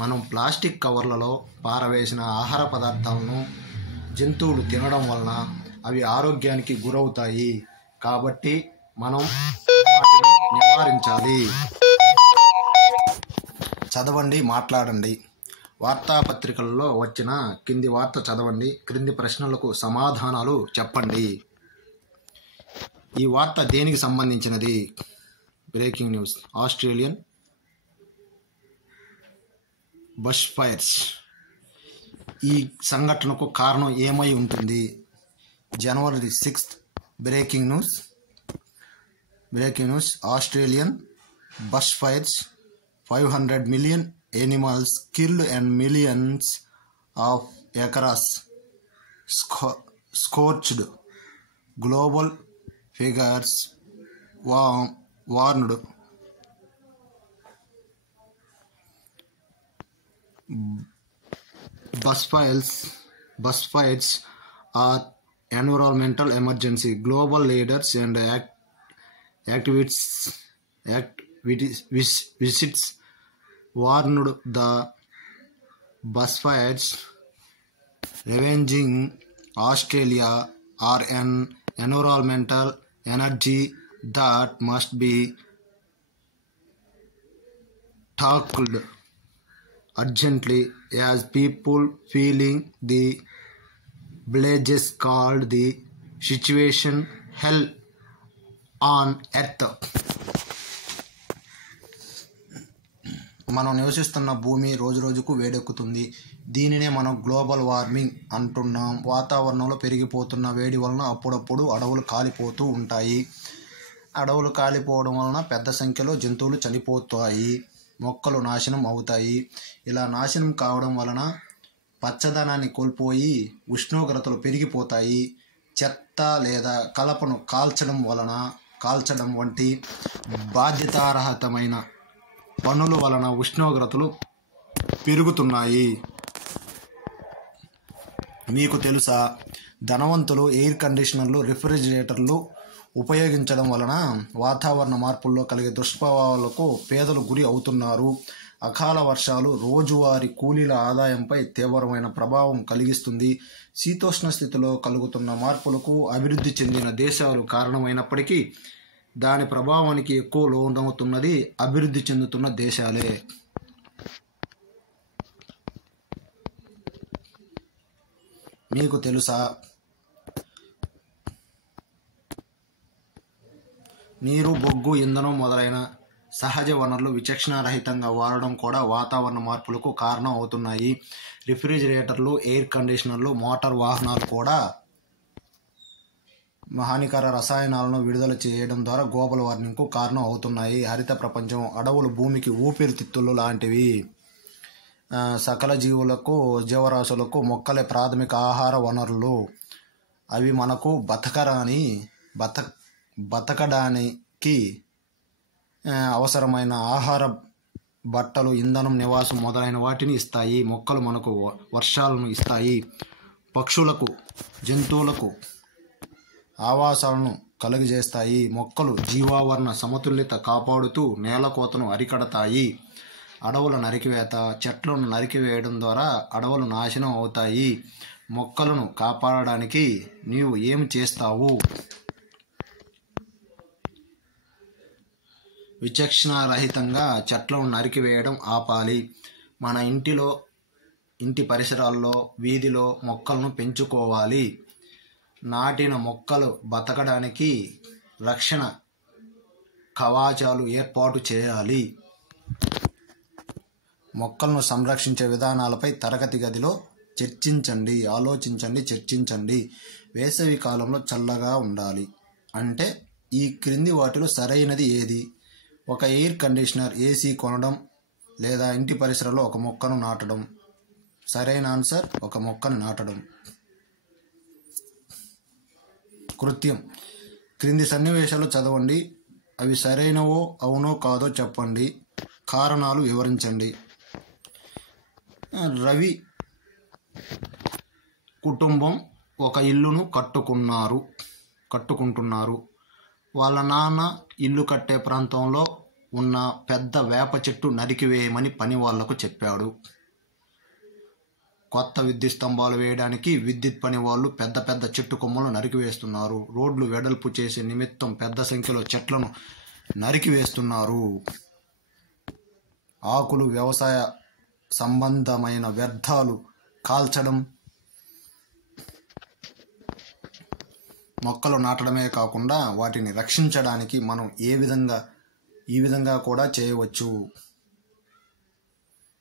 మనం ప్లాస్టిక్ కవర్లలో పారవేసిన ఆహార పదార్థాలను జంతువులు తినడం వలన అవి ఆరోగ్యానికి గురవుతాయి. కాబట్టి మనం వాటిని నివారించాలి. చదవండి, మాట్లాడండి. వార్తాపత్రికల్లో వచ్చిన కింది వార్త చదవండి. క్రింది ప్రశ్నలకు సమాధానాలు చెప్పండి. ఈ వార్త దేనికి సంబంధించినది? Breaking news. Australian bush fires. ఈ సంఘటనకు కారణం ఏమై ఉంటుంది? జనవరి 6 breaking news. Australian bush fires, 500 million animals killed and millions of acres scorched. Global figures warned. Bush fires are environmental emergency. Global leaders and activists warned the bushfires ravaging Australia are an environmental energy that must be tackled urgently, as people feeling the blazes called the situation hell on earth. మనం నివసిస్తున్న భూమి రోజురోజుకు వేడెక్కుతుంది. దీనినే మనం global warming అంటున్నాం. వాతావరణంలో పెరిగిపోతున్న వేడి వలన అప్పుడప్పుడు అడవులు కాలిపోతూ ఉంటాయి. అడవులు కాలిపోవడం వలన పెద్ద సంఖ్యలో జంతువులు చనిపోతాయి, మొక్కలు నాశనం అవుతాయి. ఇలా నాశనం కావడం వలన పచ్చదనాన్ని కోల్పోయి ఉష్ణోగ్రతలు పెరిగిపోతాయి. చెత్త లేదా కలపను కాల్చడం వంటి బాధ్యతారహితమైన పనుల వలన ఉష్ణోగ్రతలు పెరుగుతున్నాయి. మీకు తెలుసా, ధనవంతులు ఎయిర్ కండిషనర్లు, రిఫ్రిజిరేటర్లు ఉపయోగించడం వలన వాతావరణ మార్పుల్లో కలిగే దుష్ప్రభావాలకు పేదలు గురి అవుతున్నారు. అకాల వర్షాలు రోజువారీ కూలీల ఆదాయంపై తీవ్రమైన ప్రభావం కలిగిస్తుంది. శీతోష్ణ స్థితిలో కలుగుతున్న మార్పులకు అభివృద్ధి చెందిన దేశాలు కారణమైనప్పటికీ దాని ప్రభావానికి ఎక్కువ లోనవుతున్నది అభివృద్ధి చెందుతున్న దేశాలే. మీకు తెలుసా, నీరు, బొగ్గు, ఇంధనం మొదలైన సహజ వనరులు విచక్షణారహితంగా వాడడం కూడా వాతావరణ మార్పులకు కారణం అవుతున్నాయి. రిఫ్రిజిరేటర్లు, ఎయిర్ కండిషనర్లు, మోటార్ వాహనాలు కూడా హానికర రసాయనాలను విడుదల చేయడం ద్వారా గ్లోబల్ వార్మింగ్కు కారణం అవుతున్నాయి. హరిత ప్రపంచం. అడవులు భూమికి ఊపిరితిత్తులు లాంటివి. సకల జీవరాశులకు మొక్కలే ప్రాథమిక ఆహార వనరులు. అవి మనకు బతకడానికి అవసరమైన ఆహార, బట్టలు, ఇంధనం, నివాసం మొదలైన వాటిని ఇస్తాయి. మొక్కలు మనకు వర్షాలను ఇస్తాయి. పక్షులకు, జంతువులకు ఆవాసాలను కలుగజేస్తాయి. మొక్కలు జీవావరణ సమతుల్యత కాపాడుతూ నేలకోతను అరికడతాయి. అడవుల నరికివేత. చెట్లను నరికివేయడం ద్వారా అడవులు నాశనం అవుతాయి. మొక్కలను కాపాడడానికి నీవు ఏం చేస్తావు? విచక్షణారహితంగా చెట్లను నరికివేయడం ఆపాలి. మన ఇంటి పరిసరాల్లో, వీధిలో మొక్కలను పెంచుకోవాలి. నాటిన మొక్కలు బతకడానికి రక్షణ కవచాలు ఏర్పాటు చేయాలి. మొక్కలను సంరక్షించే విధానాలపై తరగతి గదిలో చర్చించండి, ఆలోచించండి, చర్చించండి. వేసవి కాలంలో చల్లగా ఉండాలి అంటే ఈ క్రింది వాటిలో సరైనది ఏది? ఒక ఎయిర్ కండిషనర్, ఏసీ కొనడం లేదా ఇంటి పరిసరాల్లో ఒక మొక్కను నాటడం. సరైన ఆన్సర్ ఒక మొక్కను నాటడం. కృత్యం క్రింది సన్నివేశాలు చదవండి, అవి సరైనవో అవునో కాదో చెప్పండి, కారణాలు వివరించండి. రవి కుటుంబం ఒక ఇల్లును కట్టుకుంటున్నారు. వాళ్ళ నాన్న ఇల్లు కట్టే ప్రాంతంలో ఉన్న పెద్ద వేప చెట్టు నరికివేయమని పని వాళ్లకు చెప్పాడు. కొత్త విద్యుత్ స్తంభాలు వేయడానికి విద్యుత్ పని వాళ్ళు పెద్ద పెద్ద చెట్టు కొమ్మలు నరికివేస్తున్నారు. రోడ్లు వెడల్పు చేసే నిమిత్తం పెద్ద సంఖ్యలో చెట్లను నరికివేస్తున్నారు. ఆకులు, వ్యవసాయ సంబంధమైన వ్యర్థాలు కాల్చడం. మొక్కలు నాటడమే కాకుండా వాటిని రక్షించడానికి మనం ఈ విధంగా కూడా చేయవచ్చు.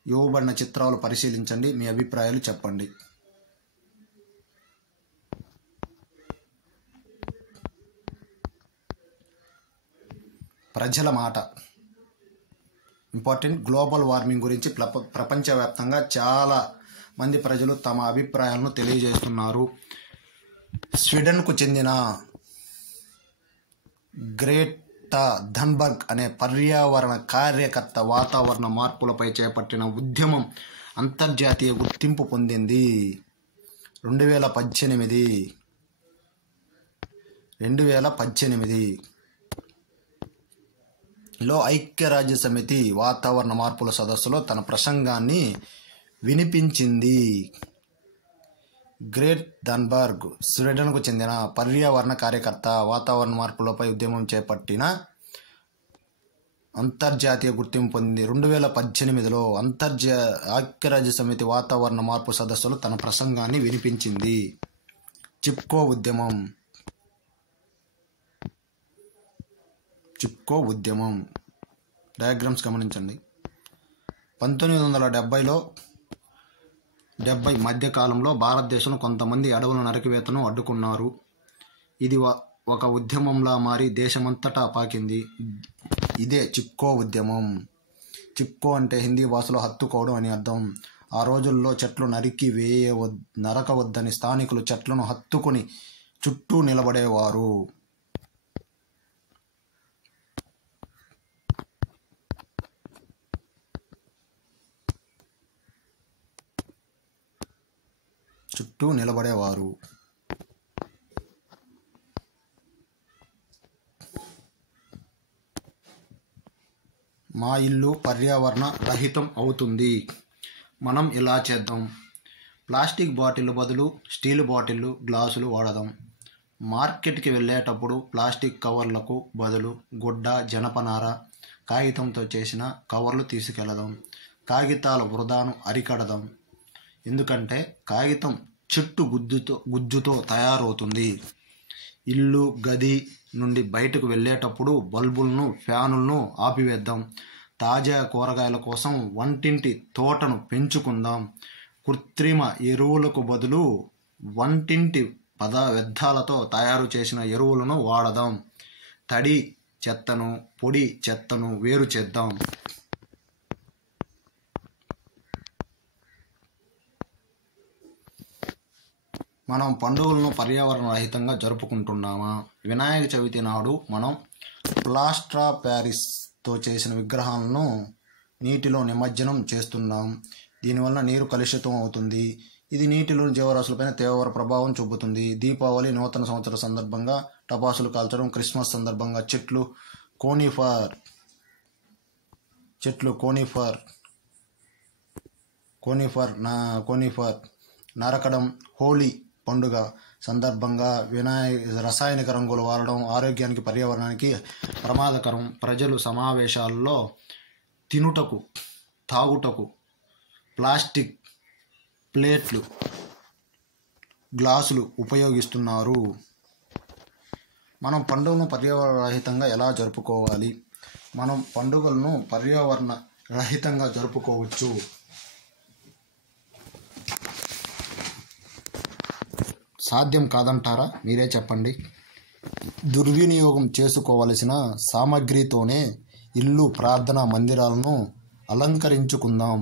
ఇవ్వబడిన చిత్రాలు పరిశీలించండి, మీ అభిప్రాయాలు చెప్పండి. ప్రజల మాట ఇంపార్టెంట్. గ్లోబల్ వార్మింగ్ గురించి ప్రపంచవ్యాప్తంగా చాలా మంది ప్రజలు తమ అభిప్రాయాలను తెలియజేస్తున్నారు. స్వీడన్కు చెందిన గ్రేటా థన్బర్గ్ అనే పర్యావరణ కార్యకర్త వాతావరణ మార్పులపై చేపట్టిన ఉద్యమం అంతర్జాతీయ గుర్తింపు పొందింది. 2018లో ఐక్యరాజ్యసమితి వాతావరణ మార్పుల సదస్సులో తన ప్రసంగాన్ని వినిపించింది. గ్రేట్ థన్బర్గ్ స్వీడన్కు చెందిన పర్యావరణ కార్యకర్త వాతావరణ మార్పులపై ఉద్యమం చేపట్టిన అంతర్జాతీయ గుర్తింపు పొందింది. 2018లో ఐక్యరాజ్య సమితి వాతావరణ మార్పు సదస్సులో తన ప్రసంగాన్ని వినిపించింది. చిప్కో ఉద్యమం డయాగ్రామ్స్ గమనించండి. 1970 మధ్యకాలంలో భారతదేశంలో కొంతమంది అడవుల నరికివేతను అడ్డుకున్నారు. ఇది ఒక ఉద్యమంలా మారి దేశమంతటా పాకింది. ఇదే చిప్కో ఉద్యమం. చిప్కో అంటే హిందీ భాషలో హత్తుకోవడం అని అర్థం. ఆ రోజుల్లో చెట్లు నరకవద్దని స్థానికులు చెట్లను హత్తుకుని చుట్టూ నిలబడేవారు. మా ఇల్లు పర్యావరణ రహితం అవుతుంది. మనం ఇలా చేద్దాం. ప్లాస్టిక్ బాటిల్ బదులు స్టీల్ బాటిళ్ళు, గ్లాసులు వాడదాం. మార్కెట్కి వెళ్ళేటప్పుడు ప్లాస్టిక్ కవర్లకు బదులు గుడ్డ, జనపనార, కాగితంతో చేసిన కవర్లు తీసుకెళ్దాం. కాగితాల వృధాను అరికడదాం. ఎందుకంటే కాగితం చెట్టు గుజ్జుతో తయారవుతుంది. ఇల్లు, గది నుండి బయటకు వెళ్ళేటప్పుడు బల్బులను, ఫ్యానులను ఆపివేద్దాం. తాజా కూరగాయల కోసం వంటింటి తోటను పెంచుకుందాం. కృత్రిమ ఎరువులకు బదులు వంటింటి వ్యర్థాలతో తయారు చేసిన ఎరువులను వాడదాం. తడి చెత్తను, పొడి చెత్తను వేరు చేద్దాం. మనం పండుగలను పర్యావరణ రహితంగా జరుపుకుంటున్నామా? వినాయక చవితి నాడు మనం ప్లాస్టర్ ఆఫ్ ప్యారిస్తో చేసిన విగ్రహాలను నీటిలో నిమజ్జనం చేస్తున్నాం. దీనివల్ల నీరు కలుషితం అవుతుంది. ఇది నీటిలోని జీవరాశులపైన తీవ్ర ప్రభావం చూపుతుంది. దీపావళి, నూతన సంవత్సర సందర్భంగా టపాసులు కాల్చడం, క్రిస్మస్ సందర్భంగా చెట్లు కోనిఫర్ నరకడం, హోలీ పండుగ సందర్భంగా రసాయనిక రంగులు వాడడం ఆరోగ్యానికి, పర్యావరణానికి ప్రమాదకరం. ప్రజలు సమావేశాల్లో తినుటకు, తాగుటకు ప్లాస్టిక్ ప్లేట్లు గ్లాసులు ఉపయోగిస్తున్నారు. మనం పండుగను పర్యావరణ రహితంగా ఎలా జరుపుకోవాలి? మనం పండుగలను పర్యావరణ రహితంగా జరుపుకోవచ్చు. సాధ్యం కాదంటారా? మీరే చెప్పండి. దుర్వినియోగం చేసుకోవలసిన సామగ్రితోనే ఇల్లు, ప్రార్థనా మందిరాలను అలంకరించుకుందాం.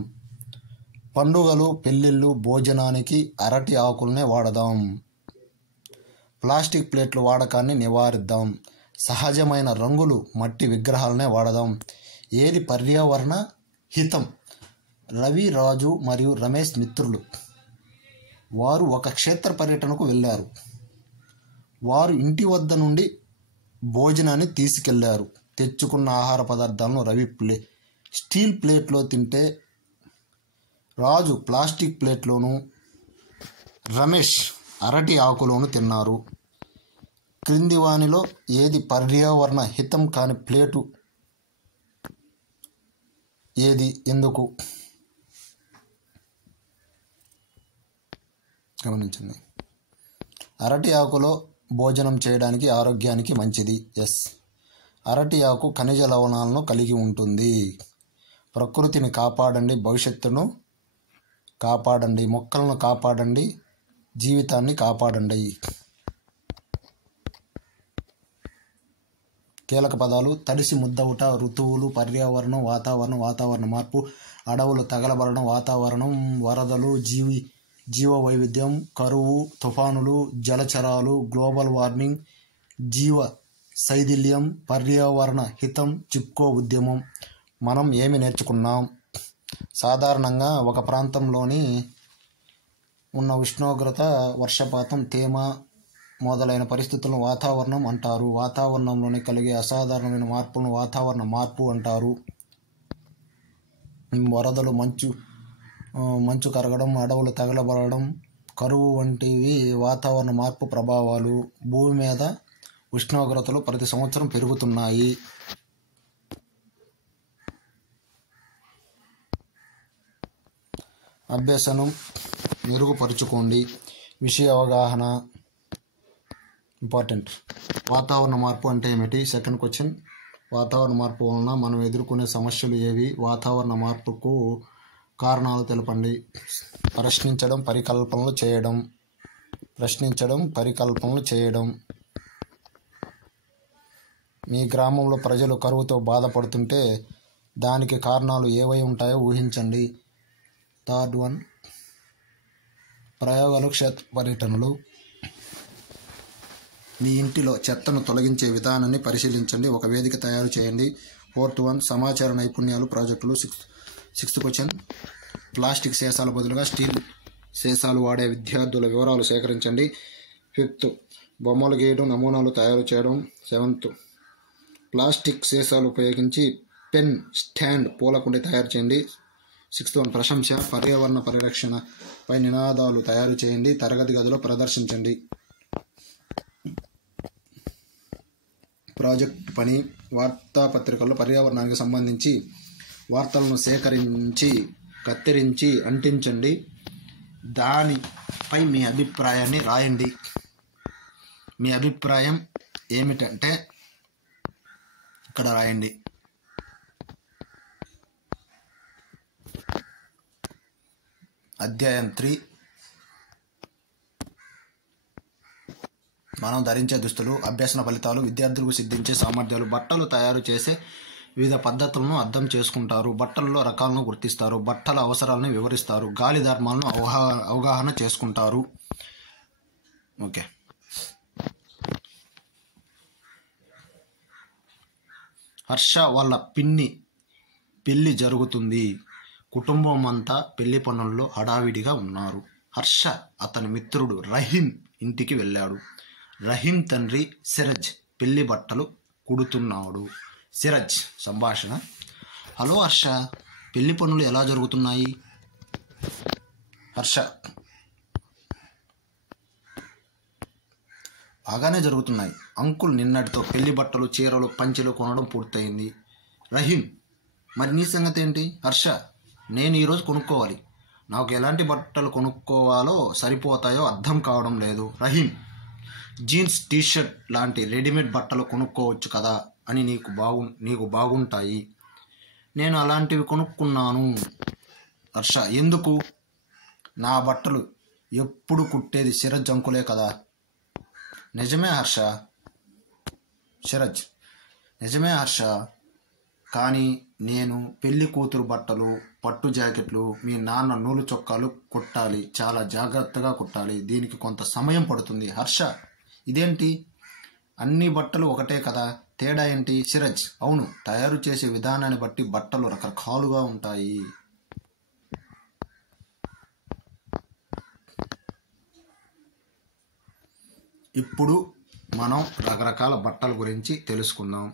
పండుగలు, పెళ్ళిళ్ళు, భోజనానికి అరటి ఆకులనే వాడదాం. ప్లాస్టిక్ ప్లేట్ల వాడకాన్ని నివారిద్దాం. సహజమైన రంగులు, మట్టి విగ్రహాలనే వాడదాం. ఏది పర్యావరణ హితం? రవి, రాజు మరియు రమేష్ మిత్రులు. వారు ఒక క్షేత్ర పర్యటనకు వెళ్ళారు. వారు ఇంటి వద్ద నుండి భోజనాన్ని తీసుకెళ్లారు. తెచ్చుకున్న ఆహార పదార్థాలను రవి స్టీల్ ప్లేట్లో తింటే, రాజు ప్లాస్టిక్ ప్లేట్లోను, రమేష్ అరటి ఆకులోను తిన్నారు. క్రింది వానిలో ఏది పర్యావరణ హితం కాని ప్లేటు ఏది? ఎందుకు? గమనించండి. అరటి ఆకులో భోజనం చేయడానికి ఆరోగ్యానికి మంచిది. ఎస్. అరటి ఆకు ఖనిజ లవణాలను కలిగి ఉంటుంది. ప్రకృతిని కాపాడండి, భవిష్యత్తును కాపాడండి, మొక్కలను కాపాడండి, జీవితాన్ని కాపాడండి. కీలక పదాలు: తడిసి ముద్దవుట, ఋతువులు, పర్యావరణం, వాతావరణ మార్పు, అడవులు తగలబడడం, వాతావరణం, వరదలు, జీవ వైవిధ్యం, కరువు, తుఫానులు, జలచరాలు, గ్లోబల్ వార్మింగ్, జీవ శైథిల్యం, పర్యావరణ హితం, చిప్కో ఉద్యమం. మనం ఏమి నేర్చుకున్నాం? సాధారణంగా ఒక ప్రాంతంలోని ఉన్న ఉష్ణోగ్రత, వర్షపాతం, తేమ మొదలైన పరిస్థితులను వాతావరణం అంటారు. వాతావరణంలోనే కలిగే అసాధారణమైన మార్పులను వాతావరణ మార్పు అంటారు. వరదలు, మంచు కరగడం, అడవులు తగలబడడం, కరువు వంటివి వాతావరణ మార్పు ప్రభావాలు. భూమి మీద ఉష్ణోగ్రతలు ప్రతి సంవత్సరం పెరుగుతున్నాయి. అభ్యసనం మెరుగుపరుచుకోండి. విషయ అవగాహన ఇంపార్టెంట్. వాతావరణ మార్పు అంటే ఏమిటి? Second question. వాతావరణ మార్పు వలన మనం ఎదుర్కొనే సమస్యలు ఏవి? వాతావరణ మార్పుకు కారణాలు తెలపండి. ప్రశ్నించడం, పరికల్పనలు చేయడం. మీ గ్రామంలో ప్రజలు కరువుతో బాధపడుతుంటే దానికి కారణాలు ఏవై ఉంటాయో ఊహించండి. థర్డ్ వన్, ప్రయోగాలు, క్షేత్ర పర్యటనలు. మీ ఇంటిలో చెత్తను తొలగించే విధానాన్ని పరిశీలించండి. ఒక వేదిక తయారు చేయండి. ఫోర్త్ వన్, సమాచార నైపుణ్యాలు ప్రాజెక్టులు. సిక్స్త్ క్వశ్చన్, ప్లాస్టిక్ సీసాల బదులుగా స్టీల్ సీసాలు వాడే విద్యార్థుల వివరాలు సేకరించండి. ఫిఫ్త్, బొమ్మలు గీయడం, నమూనాలు తయారు చేయడం. సెవెంత్, ప్లాస్టిక్ సీసాలు ఉపయోగించి పెన్ స్టాండ్, పూలకుండి తయారు చేయండి. సిక్స్త్ వన్, ప్రశంస, పర్యావరణ పరిరక్షణపై నినాదాలు తయారు చేయండి. తరగతి గదిలో ప్రదర్శించండి. ప్రాజెక్ట్ పని: వార్తాపత్రికల్లో పర్యావరణానికి సంబంధించి వార్తలను సేకరించి, కత్తిరించి అంటించండి. దానిపై మీ అభిప్రాయాన్ని రాయండి. మీ అభిప్రాయం ఏమిటంటే ఇక్కడ రాయండి. అధ్యాయం 3, మనం ధరించే దుస్తులు. అభ్యసన ఫలితాలు: విద్యార్థులకు సిద్ధించే సామర్థ్యాలు. బట్టలు తయారు చేసే వివిధ పద్ధతులను అర్థం చేసుకుంటారు. బట్టలలో రకాలను గుర్తిస్తారు. బట్టల అవసరాలను వివరిస్తారు. గాలి ధర్మాలను అవగాహన చేసుకుంటారు. ఓకే. హర్ష వాళ్ళ పిన్ని పెళ్లి జరుగుతుంది. కుటుంబం అంతా పెళ్లి పనుల్లో హడావిడిగా ఉన్నారు. హర్ష అతని మిత్రుడు రహీం ఇంటికి వెళ్ళాడు. రహీం తండ్రి సిరజ్ పెళ్లి బట్టలు కుడుతున్నాడు. సిరజ్ సంభాషణ: హలో హర్ష, పెళ్లి పనులు ఎలా జరుగుతున్నాయి? హర్ష: బాగానే జరుగుతున్నాయి అంకుల్. నిన్నటితో పెళ్లి బట్టలు, చీరలు, పంచెలు కొనడం పూర్తయింది. రహీం: మరి నీ సంగతి ఏంటి? హర్ష: నేను ఈరోజు కొనుక్కోవాలి. నాకు ఎలాంటి బట్టలు కొనుక్కోవాలో సరిపోతాయో అర్థం కావడం లేదు. రహీం, జీన్స్ టీషర్ట్ లాంటి రెడీమేడ్ బట్టలు కొనుక్కోవచ్చు కదా అని నీకు బాగుంటాయి. నేను అలాంటివి కొనుక్కున్నాను. హర్ష, ఎందుకు? నా బట్టలు ఎప్పుడు కుట్టేది సిరజ్ అంకులే కదా. నిజమే హర్ష. సిరజ్, నిజమే హర్ష, కానీ నేను పెళ్లి కూతురు బట్టలు, పట్టు జాకెట్లు, మీ నాన్న నూలు చొక్కాలు కుట్టాలి. చాలా జాగ్రత్తగా కుట్టాలి. దీనికి కొంత సమయం పడుతుంది. హర్ష, ఇదేంటి? అన్ని బట్టలు ఒకటే కదా, తేడా ఏంటి? సిరజ్, అవును, తయారు చేసే విధానాన్ని బట్టి బట్టలు రకరకాలుగా ఉంటాయి. ఇప్పుడు మనం రకరకాల బట్టల గురించి తెలుసుకుందాం.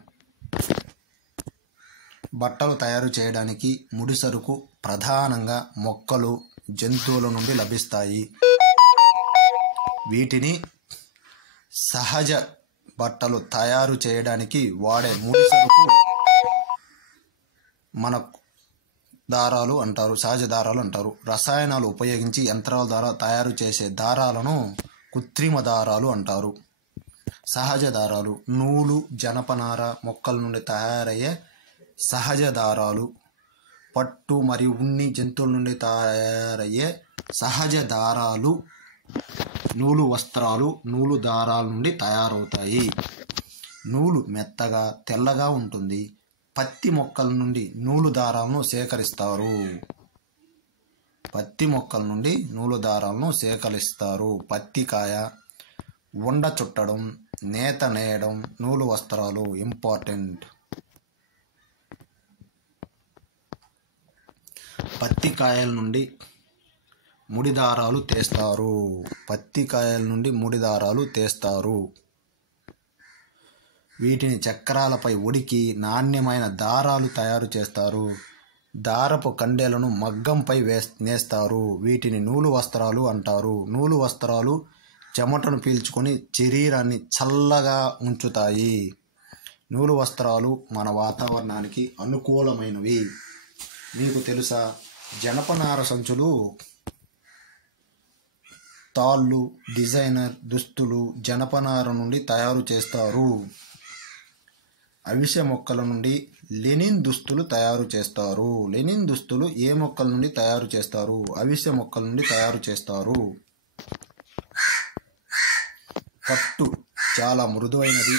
బట్టలు తయారు చేయడానికి ముడి సరుకు ప్రధానంగా మొక్కలు, జంతువుల నుండి లభిస్తాయి. వీటిని సహజ బట్టలు తయారు చేయడానికి వాడే ముడి సరుకు మనకు దారాలు అంటారు, సహజ దారాలు అంటారు. రసాయనాలు ఉపయోగించి యంత్రాల ద్వారా తయారు చేసే దారాలను కృత్రిమ దారాలు అంటారు. సహజ దారాలు నూలు, జనపనార మొక్కల నుండి తయారయ్యే సహజ దారాలు. పట్టు మరియు ఉన్ని జంతువుల నుండి తయారయ్యే సహజ దారాలు. నూలు వస్త్రాలు నూలు దారాల నుండి తయారవుతాయి. నూలు మెత్తగా తెల్లగా ఉంటుంది. పత్తి మొక్కల నుండి నూలు దారాలను సేకరిస్తారు. పత్తి మొక్కల నుండి నూలు దారాలను సేకరిస్తారు. పత్తికాయ, ఉండ చుట్టడం, నేత నేయడం, నూలు వస్త్రాలు ఇంపార్టెంట్. పత్తి కాయల నుండి ముడి దారాలు తీస్తారు. పత్తి కాయల నుండి ముడి దారాలు తీస్తారు. వీటిని చక్రాలపై ఉడికి నాణ్యమైన దారాలు తయారు చేస్తారు. దారపు కండెలను మగ్గంపై నేస్తారు. వీటిని నూలు వస్త్రాలు అంటారు. నూలు వస్త్రాలు చెమటను పీల్చుకొని శరీరాన్ని చల్లగా ఉంచుతాయి. నూలు వస్త్రాలు మన వాతావరణానికి అనుకూలమైనవి. మీకు తెలుసా, జనపనార సంచులు, తాళ్ళు, డిజైనర్ దుస్తులు జనపనార నుండి తయారు చేస్తారు. అవిసె మొక్కల నుండి లెనిన్ దుస్తులు తయారు చేస్తారు. లెనిన్ దుస్తులు ఏ మొక్కల నుండి తయారు చేస్తారు? అవిసె మొక్కల నుండి తయారు చేస్తారు. పట్టు చాలా మృదువైనది,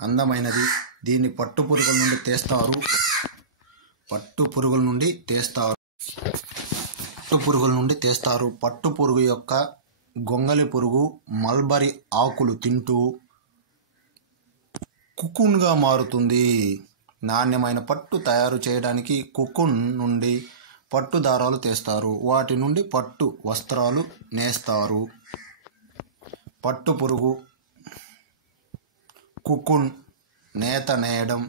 అందమైనది. దీన్ని పట్టు పురుగుల నుండి తీస్తారు. పట్టు పురుగుల నుండి తీస్తారు. పట్టు పురుగు యొక్క గొంగలి పురుగు మల్బరీ ఆకులు తింటూ కుకున్గా మారుతుంది. నాణ్యమైన పట్టు తయారు చేయడానికి కుకున్ నుండి పట్టు దారాలు తీస్తారు. వాటి నుండి పట్టు వస్త్రాలు నేస్తారు. పట్టు పురుగు, కుకున్, నేత నేయడం,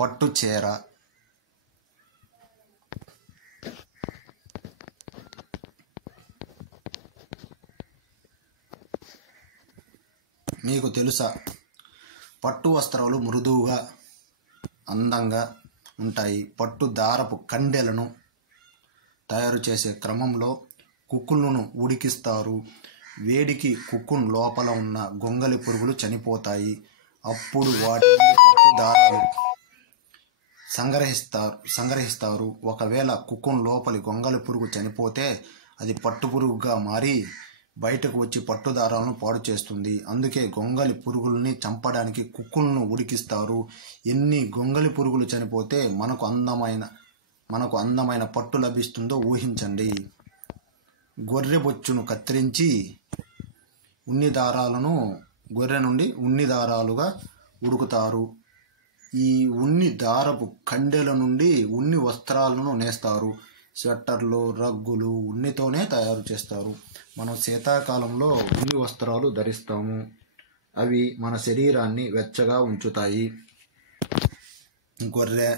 పట్టు చీర. మీకు తెలుసా, పట్టు వస్త్రాలు మృదువుగా, అందంగా ఉంటాయి. పట్టు దారపు కండెలను తయారు చేసే క్రమంలో కుకున్లను ఉడికిస్తారు. వేడికి కుకున్ లోపల ఉన్న గొంగలి పురుగులు చనిపోతాయి. అప్పుడు వాటి నుండి పట్టు దారాలు సంగ్రహిస్తారు. ఒకవేళ కుకున్ లోపలి గొంగలి పురుగు చనిపోతే అది పట్టు పురుగుగా మారి బయటకు వచ్చి పట్టు దారాలను పాడు చేస్తుంది. అందుకే గొంగలి పురుగుల్ని చంపడానికి కుకున్ను ఉడికిస్తారు. ఎన్ని గొంగలి పురుగులు చనిపోతే మనకు అందమైన పట్టు లభిస్తుందో ఊహించండి. గొర్రె బొచ్చును కత్తిరించి గొర్రె నుండి ఉన్ని దారాలుగా ఉడుకుతారు. ఈ ఉన్ని దారపు కండెల నుండి ఉన్ని వస్త్రాలను నేస్తారు. స్వెట్టర్లు, రగ్గులు ఉన్నితోనే తయారు చేస్తారు. మనం శీతాకాలంలో ఉన్ని వస్త్రాలు ధరిస్తాము. అవి మన శరీరాన్ని వెచ్చగా ఉంచుతాయి. గొర్రె,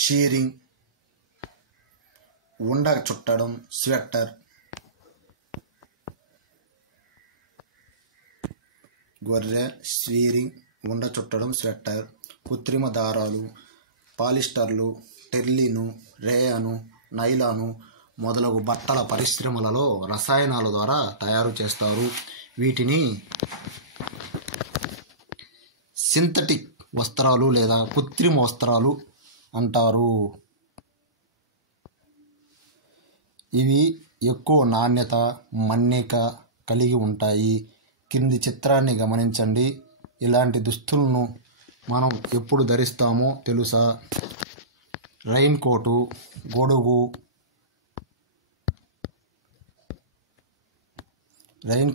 షీరింగ్, ఉండ చుట్టడం, స్వెట్టర్. గొర్రె, షీరింగ్, ఉండ చుట్టడం, స్వెట్టర్. కృత్రిమ దారాలు, పాలిస్టర్లు, టెర్లిను, రేయను, నైలాను, మొదలగు బట్టల పరిశ్రమలలో రసాయనాల ద్వారా తయారు చేస్తారు. వీటిని సింథటిక్ వస్త్రాలు లేదా కృత్రిమ వస్త్రాలు అంటారు. ఇవి ఎక్కువ నాణ్యత, మన్నిక కలిగి ఉంటాయి. కింది చిత్రాన్ని గమనించండి. ఇలాంటి దుస్తులను మనం ఎప్పుడు ధరిస్తామో తెలుసా? రైన్ కోటు, గొడుగు, రైన్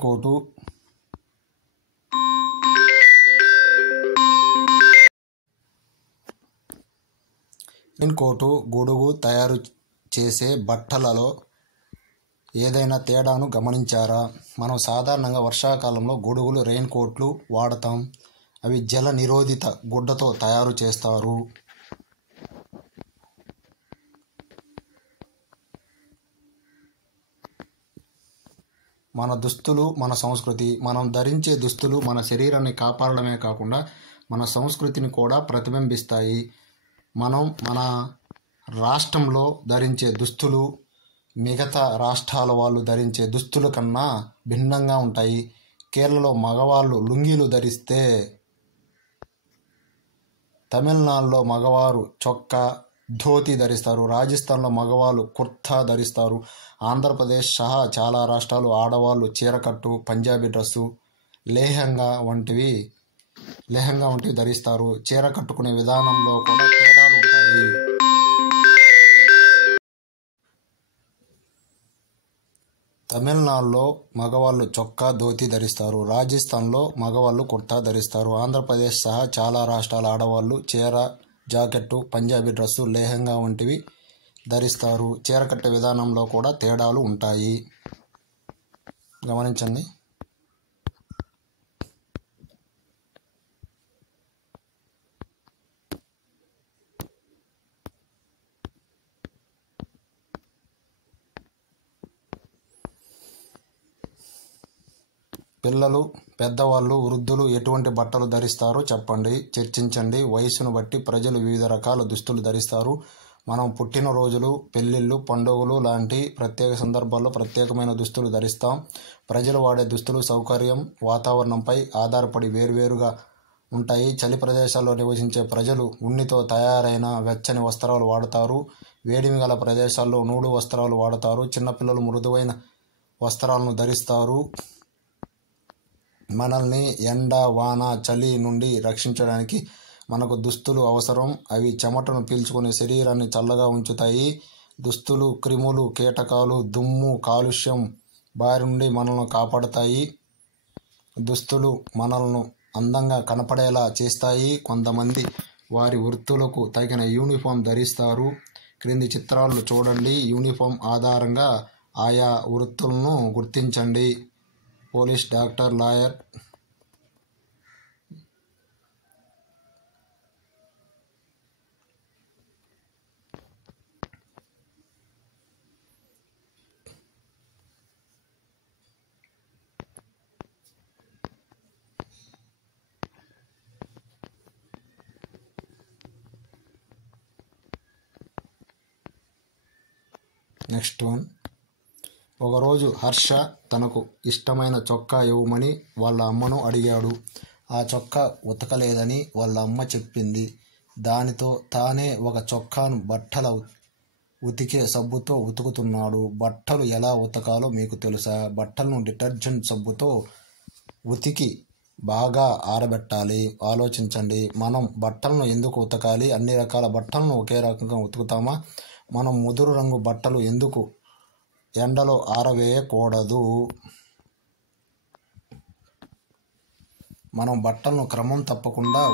కోటు, గొడుగు తయారు చేసే బట్టలలో ఏదైనా తేడాను గమనించారా? మనం సాధారణంగా వర్షాకాలంలో గొడుగులు, రెయిన్ కోట్లు వాడతాం. అవి జల నిరోధిత గుడ్డతో తయారు చేస్తారు. మన దుస్తులు మన సంస్కృతి. మనం ధరించే దుస్తులు మన శరీరాన్ని కాపాడడమే కాకుండా మన సంస్కృతిని కూడా ప్రతిబింబిస్తాయి. మనం మన రాష్ట్రంలో ధరించే దుస్తులు మిగతా రాష్ట్రాల వాళ్ళు ధరించే దుస్తుల కన్నా భిన్నంగా ఉంటాయి. కేరళలో మగవాళ్ళు లుంగీలు ధరిస్తే తమిళనాడులో మగవారు చొక్కా, ధోతి ధరిస్తారు. రాజస్థాన్లో మగవాళ్ళు కుర్తా ధరిస్తారు. ఆంధ్రప్రదేశ్ సహా చాలా రాష్ట్రాలు ఆడవాళ్ళు చీరకట్టు, పంజాబీ డ్రెస్సు, లెహంగా వంటివి ధరిస్తారు. చీర కట్టుకునే విధానంలో కూడా తేడాలు ఉంటాయి. తమిళనాడులో మగవాళ్ళు చొక్కా, ధోతి ధరిస్తారు. రాజస్థాన్లో మగవాళ్ళు కుర్తా ధరిస్తారు. ఆంధ్రప్రదేశ్ సహా చాలా రాష్ట్రాల ఆడవాళ్ళు చీర, జాకెట్టు, పంజాబీ డ్రెస్సు, లెహంగా వంటివి ధరిస్తారు. చీర కట్టే విధానంలో కూడా తేడాలు ఉంటాయి. గమనించండి. పిల్లలు, పెద్దవాళ్ళు, వృద్ధులు ఎటువంటి బట్టలు ధరిస్తారో చెప్పండి, చర్చించండి. వయసును బట్టి ప్రజలు వివిధ రకాల దుస్తులు ధరిస్తారు. మనం పుట్టినరోజులు, పెళ్ళిళ్ళు, పండుగలు లాంటి ప్రత్యేక సందర్భాల్లో ప్రత్యేకమైన దుస్తులు ధరిస్తాం. ప్రజలు వాడే దుస్తులు సౌకర్యం, వాతావరణంపై ఆధారపడి వేరువేరుగా ఉంటాయి. చలి ప్రదేశాల్లో నివసించే ప్రజలు ఉన్నితో తయారైన వెచ్చని వస్త్రాలు వాడతారు. వేడిమి గల ప్రదేశాల్లో నూలు వస్త్రాలు వాడతారు. చిన్నపిల్లలు మృదువైన వస్త్రాలను ధరిస్తారు. మనల్ని ఎండ, వాన, చలి నుండి రక్షించడానికి మనకు దుస్తులు అవసరం. అవి చెమటను పీల్చుకునే శరీరాన్ని చల్లగా ఉంచుతాయి. దుస్తులు క్రిములు, కీటకాలు, దుమ్ము, కాలుష్యం బారి నుండి మనల్ని కాపాడుతాయి. దుస్తులు మనల్ని అందంగా కనపడేలా చేస్తాయి. కొంతమంది వారి వృత్తులకు తగిన యూనిఫామ్ ధరిస్తారు. క్రింది చిత్రాలను చూడండి. యూనిఫామ్ ఆధారంగా ఆయా వృత్తులను గుర్తించండి. Police, doctor, lawyer. Next one. ఒకరోజు హర్ష తనకు ఇష్టమైన చొక్కా ఇవ్వమని వాళ్ళ అమ్మను అడిగాడు. ఆ చొక్కా ఉతకలేదని వాళ్ళ అమ్మ చెప్పింది. దానితో తానే ఒక చొక్కాను బట్టల ఉతికే సబ్బుతో ఉతుకుతున్నాడు. బట్టలు ఎలా ఉతకాలో మీకు తెలుసా? బట్టలను డిటర్జెంట్ సబ్బుతో ఉతికి బాగా ఆరబెట్టాలి. ఆలోచించండి. మనం బట్టలను ఎందుకు ఉతకాలి? అన్ని రకాల బట్టలను ఒకే రకంగా ఉతుకుతామా? మనం ముదురు రంగు బట్టలు ఎందుకు ఎండలో ఆరవేయకూడదు? మనం బట్టలను క్రమం తప్పకుండా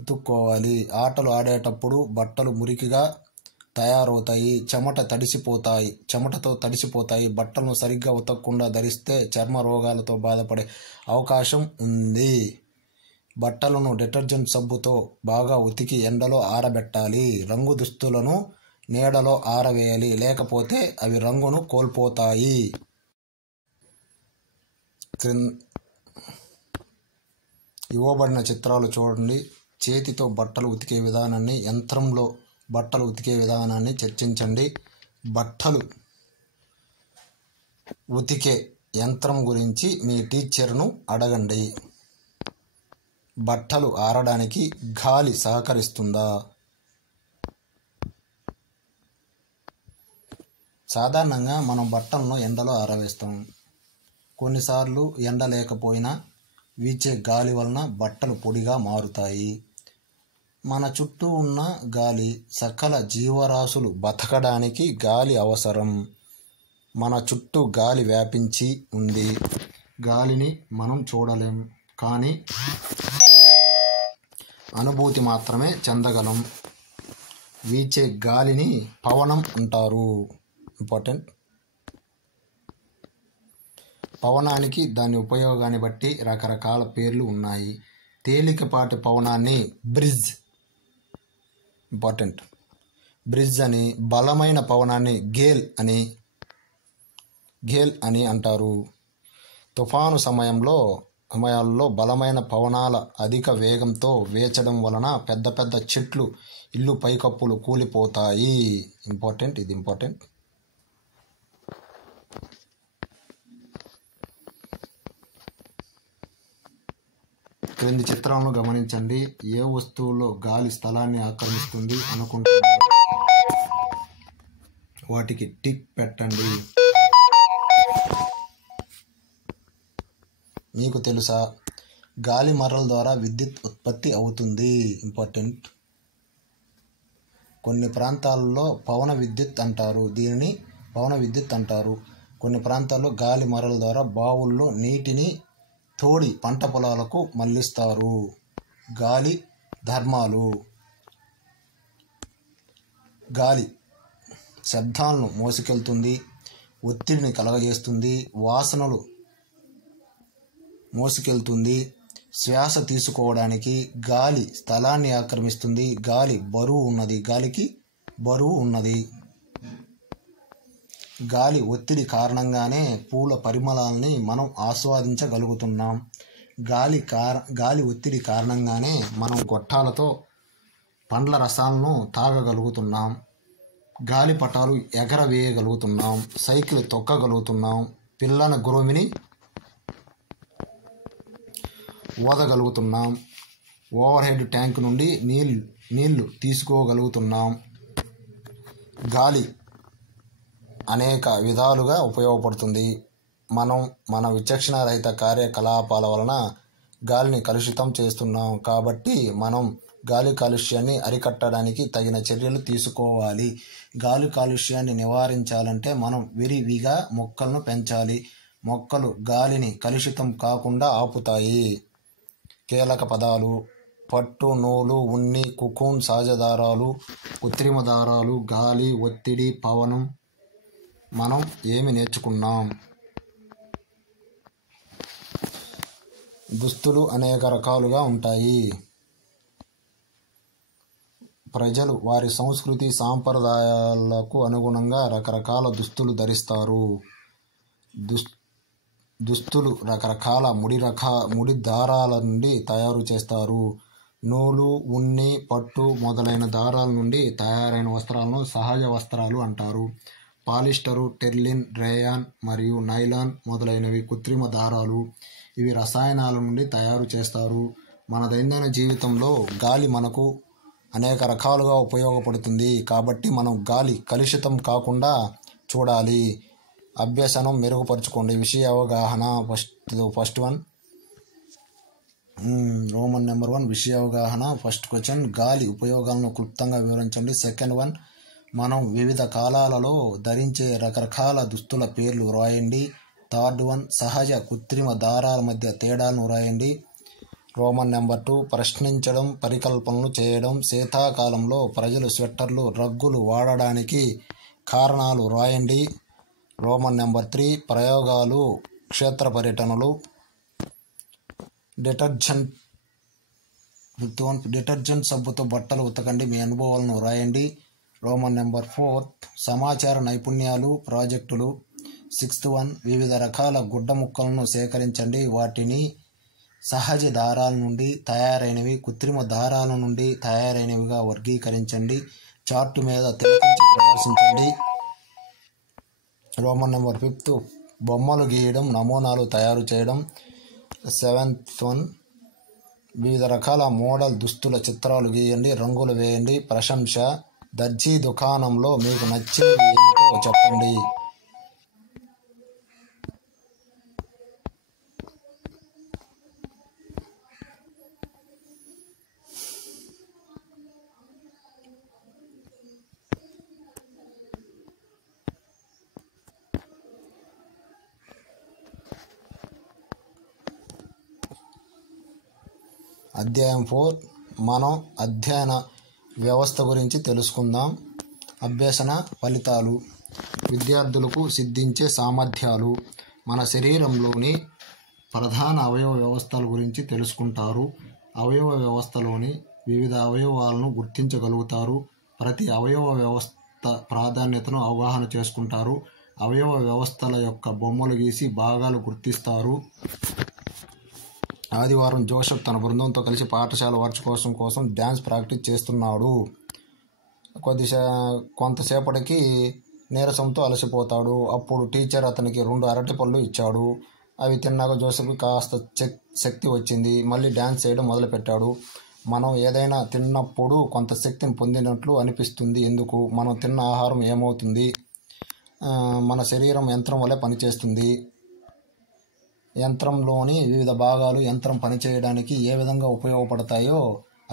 ఉతుక్కోవాలి. ఆటలు ఆడేటప్పుడు బట్టలు మురికిగా తయారవుతాయి. చెమటతో తడిసిపోతాయి. బట్టలను సరిగ్గా ఉతకకుండా ధరిస్తే చర్మ రోగాలతో బాధపడే అవకాశం ఉంది. బట్టలను డిటర్జెంట్ సబ్బుతో బాగా ఉతికి ఎండలో ఆరబెట్టాలి. రంగు దుస్తులను నీడలో ఆరవేయాలి, లేకపోతే అవి రంగును కోల్పోతాయి. ఇవ్వబడిన చిత్రాలు చూడండి. చేతితో బట్టలు ఉతికే విధానాన్ని, యంత్రంలో బట్టలు ఉతికే విధానాన్ని చర్చించండి. బట్టలు ఉతికే యంత్రం గురించి మీ టీచర్ను అడగండి. బట్టలు ఆరడానికి గాలి సహకరిస్తుందా? సాధారణంగా మనం బట్టలను ఎండలో ఆరవేస్తాం. కొన్నిసార్లు ఎండ లేకపోయినా వీచే గాలి వలన బట్టలు పొడిగా మారుతాయి. మన చుట్టూ ఉన్న గాలి, సకల జీవరాశులు బతకడానికి గాలి అవసరం. మన చుట్టూ గాలి వ్యాపించి ఉంది. గాలిని మనం చూడలేం, కానీ అనుభూతి మాత్రమే చెందగలం. వీచే గాలిని పవనం అంటారు. ఇంపార్టెంట్. పవనానికి దాని ఉపయోగాన్ని బట్టి రకరకాల పేర్లు ఉన్నాయి. తేలికపాటి పవనాన్ని బ్రిజ్, ఇంపార్టెంట్, బ్రిజ్ అని, బలమైన పవనాన్ని గేల్ అని అంటారు. తుఫాను సమయాల్లో బలమైన పవనాల అధిక వేగంతో వేచడం వలన పెద్ద పెద్ద చెట్లు, ఇల్లు పైకప్పులు కూలిపోతాయి. ఇంపార్టెంట్, ఇది ఇంపార్టెంట్. క్రింది చిత్రాలను గమనించండి. ఏ వస్తువుల్లో గాలి స్థలాన్ని ఆక్రమిస్తుంది అనుకుంటున్నారు? వాటికి టిక్ పెట్టండి. మీకు తెలుసా, గాలి మరల ద్వారా విద్యుత్ ఉత్పత్తి అవుతుంది. ఇంపార్టెంట్. కొన్ని ప్రాంతాల్లో పవన విద్యుత్ అంటారు. దీనిని పవన విద్యుత్ అంటారు. కొన్ని ప్రాంతాల్లో గాలి మరల ద్వారా బావుల్లో నీటిని తోడి పంట పొలాలకు మళ్లిస్తారు. గాలి ధర్మాలు. గాలి శబ్దాలను మోసుకెళ్తుంది, ఒత్తిడిని కలగజేస్తుంది, వాసనలు మోసుకెళ్తుంది. శ్వాస తీసుకోవడానికి గాలి స్థలాన్ని ఆక్రమిస్తుంది. గాలికి బరువు ఉన్నది. గాలి ఒత్తిడి కారణంగానే పూల పరిమళాలని మనం ఆస్వాదించగలుగుతున్నాం. గాలి ఒత్తిడి కారణంగానే మనం గొట్టాలతో పండ్ల రసాలను తాగగలుగుతున్నాం. గాలిపటాలు ఎగరవేయగలుగుతున్నాం. సైకిల్ తొక్కగలుగుతున్నాం. పిల్లన గురుమిని ఓదగలుగుతున్నాం. ఓవర్ హెడ్ ట్యాంక్ నుండి నీళ్లు తీసుకోగలుగుతున్నాం. గాలి అనేక విధాలుగా ఉపయోగపడుతుంది. మనం మన విచక్షణారహిత కార్యకలాపాల వలన గాలిని కలుషితం చేస్తున్నాం. కాబట్టి మనం గాలి కాలుష్యాన్ని అరికట్టడానికి తగిన చర్యలు తీసుకోవాలి. గాలి కాలుష్యాన్ని నివారించాలంటే మనం విరివిగా మొక్కలను పెంచాలి. మొక్కలు గాలిని కలుషితం కాకుండా ఆపుతాయి. కీలక పదాలు: పట్టు, నూలు, ఉన్ని, కుకూన్, సహజ దారాలు, కృత్రిమ దారాలు, గాలి, ఒత్తిడి, పవనం. మనం ఏమి నేర్చుకున్నాం? దుస్తులు అనేక రకాలుగా ఉంటాయి. ప్రజలు వారి సంస్కృతి సాంప్రదాయాలకు అనుగుణంగా రకరకాల దుస్తులు ధరిస్తారు. దుస్తులు రకరకాల ముడి దారాల నుండి తయారు చేస్తారు. నూలు, ఉన్ని, పట్టు మొదలైన దారాల నుండి తయారైన వస్త్రాలను సహజ వస్త్రాలు అంటారు. పాలిస్టరు, టెర్లిన్, రేయాన్ మరియు నైలాన్ మొదలైనవి కృత్రిమ దారాలు. ఇవి రసాయనాల నుండి తయారు చేస్తారు. మన దైనందిన జీవితంలో గాలి మనకు అనేక రకాలుగా ఉపయోగపడుతుంది. కాబట్టి మనం గాలి కలుషితం కాకుండా చూడాలి. అభ్యసనం మెరుగుపరుచుకోండి. విషయ అవగాహన. ఫస్ట్ వన్, రోమన్ నెంబర్ 1, విషయ అవగాహన. ఫస్ట్ క్వశ్చన్, గాలి ఉపయోగాలను క్లుప్తంగా వివరించండి. సెకండ్ వన్, మనం వివిధ కాలాలలో ధరించే రకరకాల దుస్తుల పేర్లు రాయండి. థర్డ్ వన్, సహజ కృత్రిమ దారాల మధ్య తేడాలను రాయండి. రోమన్ నెంబర్ 2, ప్రశ్నించడం, పరికల్పనలు చేయడం. శీతాకాలంలో ప్రజలు స్వెట్టర్లు, రగ్గులు వాడడానికి కారణాలు రాయండి. రోమన్ నెంబర్ 3, ప్రయోగాలు, క్షేత్ర పర్యటనలు. డిటర్జెంట్ సబ్బుతో బట్టలు ఉతకండి. మీ అనుభవాలను రాయండి. రోమన్ నెంబర్ 4, సమాచార నైపుణ్యాలు, ప్రాజెక్టులు. 6th వన్, వివిధ రకాల గుడ్డ ముక్కలను సేకరించండి. వాటిని సహజ దారాల నుండి తయారైనవి, కృత్రిమ దారాల నుండి తయారైనవిగా వర్గీకరించండి. చార్టు మీద తిలకించి ప్రదర్శించండి. రోమన్ నెంబర్ 5 బొమ్మలు గీయడం, నమూనాలు తయారు చేయడం. 7th one వివిధ రకాల మోడల్ దుస్తుల చిత్రాలు గీయండి, రంగులు వేయండి. ప్రశంస దర్జీ దుకాణంలో మీకు నచ్చినవి ఏమిటో చెప్పండి. అధ్యాయం 4 మనం అధ్యయన వ్యవస్థ గురించి తెలుసుకుందాం. అభ్యసన ఫలితాలు. విద్యార్థులకు సిద్ధించే సామర్థ్యాలు. మన శరీరంలోని ప్రధాన అవయవ వ్యవస్థల గురించి తెలుసుకుంటారు. అవయవ వ్యవస్థలోని వివిధ అవయవాలను గుర్తించగలుగుతారు. ప్రతి అవయవ వ్యవస్థ ప్రాధాన్యతను అవగాహన చేసుకుంటారు. అవయవ వ్యవస్థల యొక్క బొమ్మలు గీసి భాగాలు గుర్తిస్తారు. ఆదివారం జోసెఫ్ తన బృందంతో కలిసి పాఠశాల వార్షికోత్సవం కోసం డ్యాన్స్ ప్రాక్టీస్ చేస్తున్నాడు. కొంతసేపటికి నీరసంతో అలసిపోతాడు. అప్పుడు టీచర్ అతనికి 2 అరటిపళ్ళు ఇచ్చాడు. అవి తిన్నాక జోసెఫ్కి కాస్త శక్తి వచ్చింది. మళ్ళీ డ్యాన్స్ చేయడం మొదలుపెట్టాడు. మనం ఏదైనా తిన్నప్పుడు కొంత శక్తిని పొందినట్లు అనిపిస్తుంది. ఎందుకు? మనం తిన్న ఆహారం ఏమవుతుంది? మన శరీరం యంత్రం వలె పనిచేస్తుంది. యంత్రంలోని వివిధ భాగాలు యంత్రం పనిచేయడానికి ఏ విధంగా ఉపయోగపడతాయో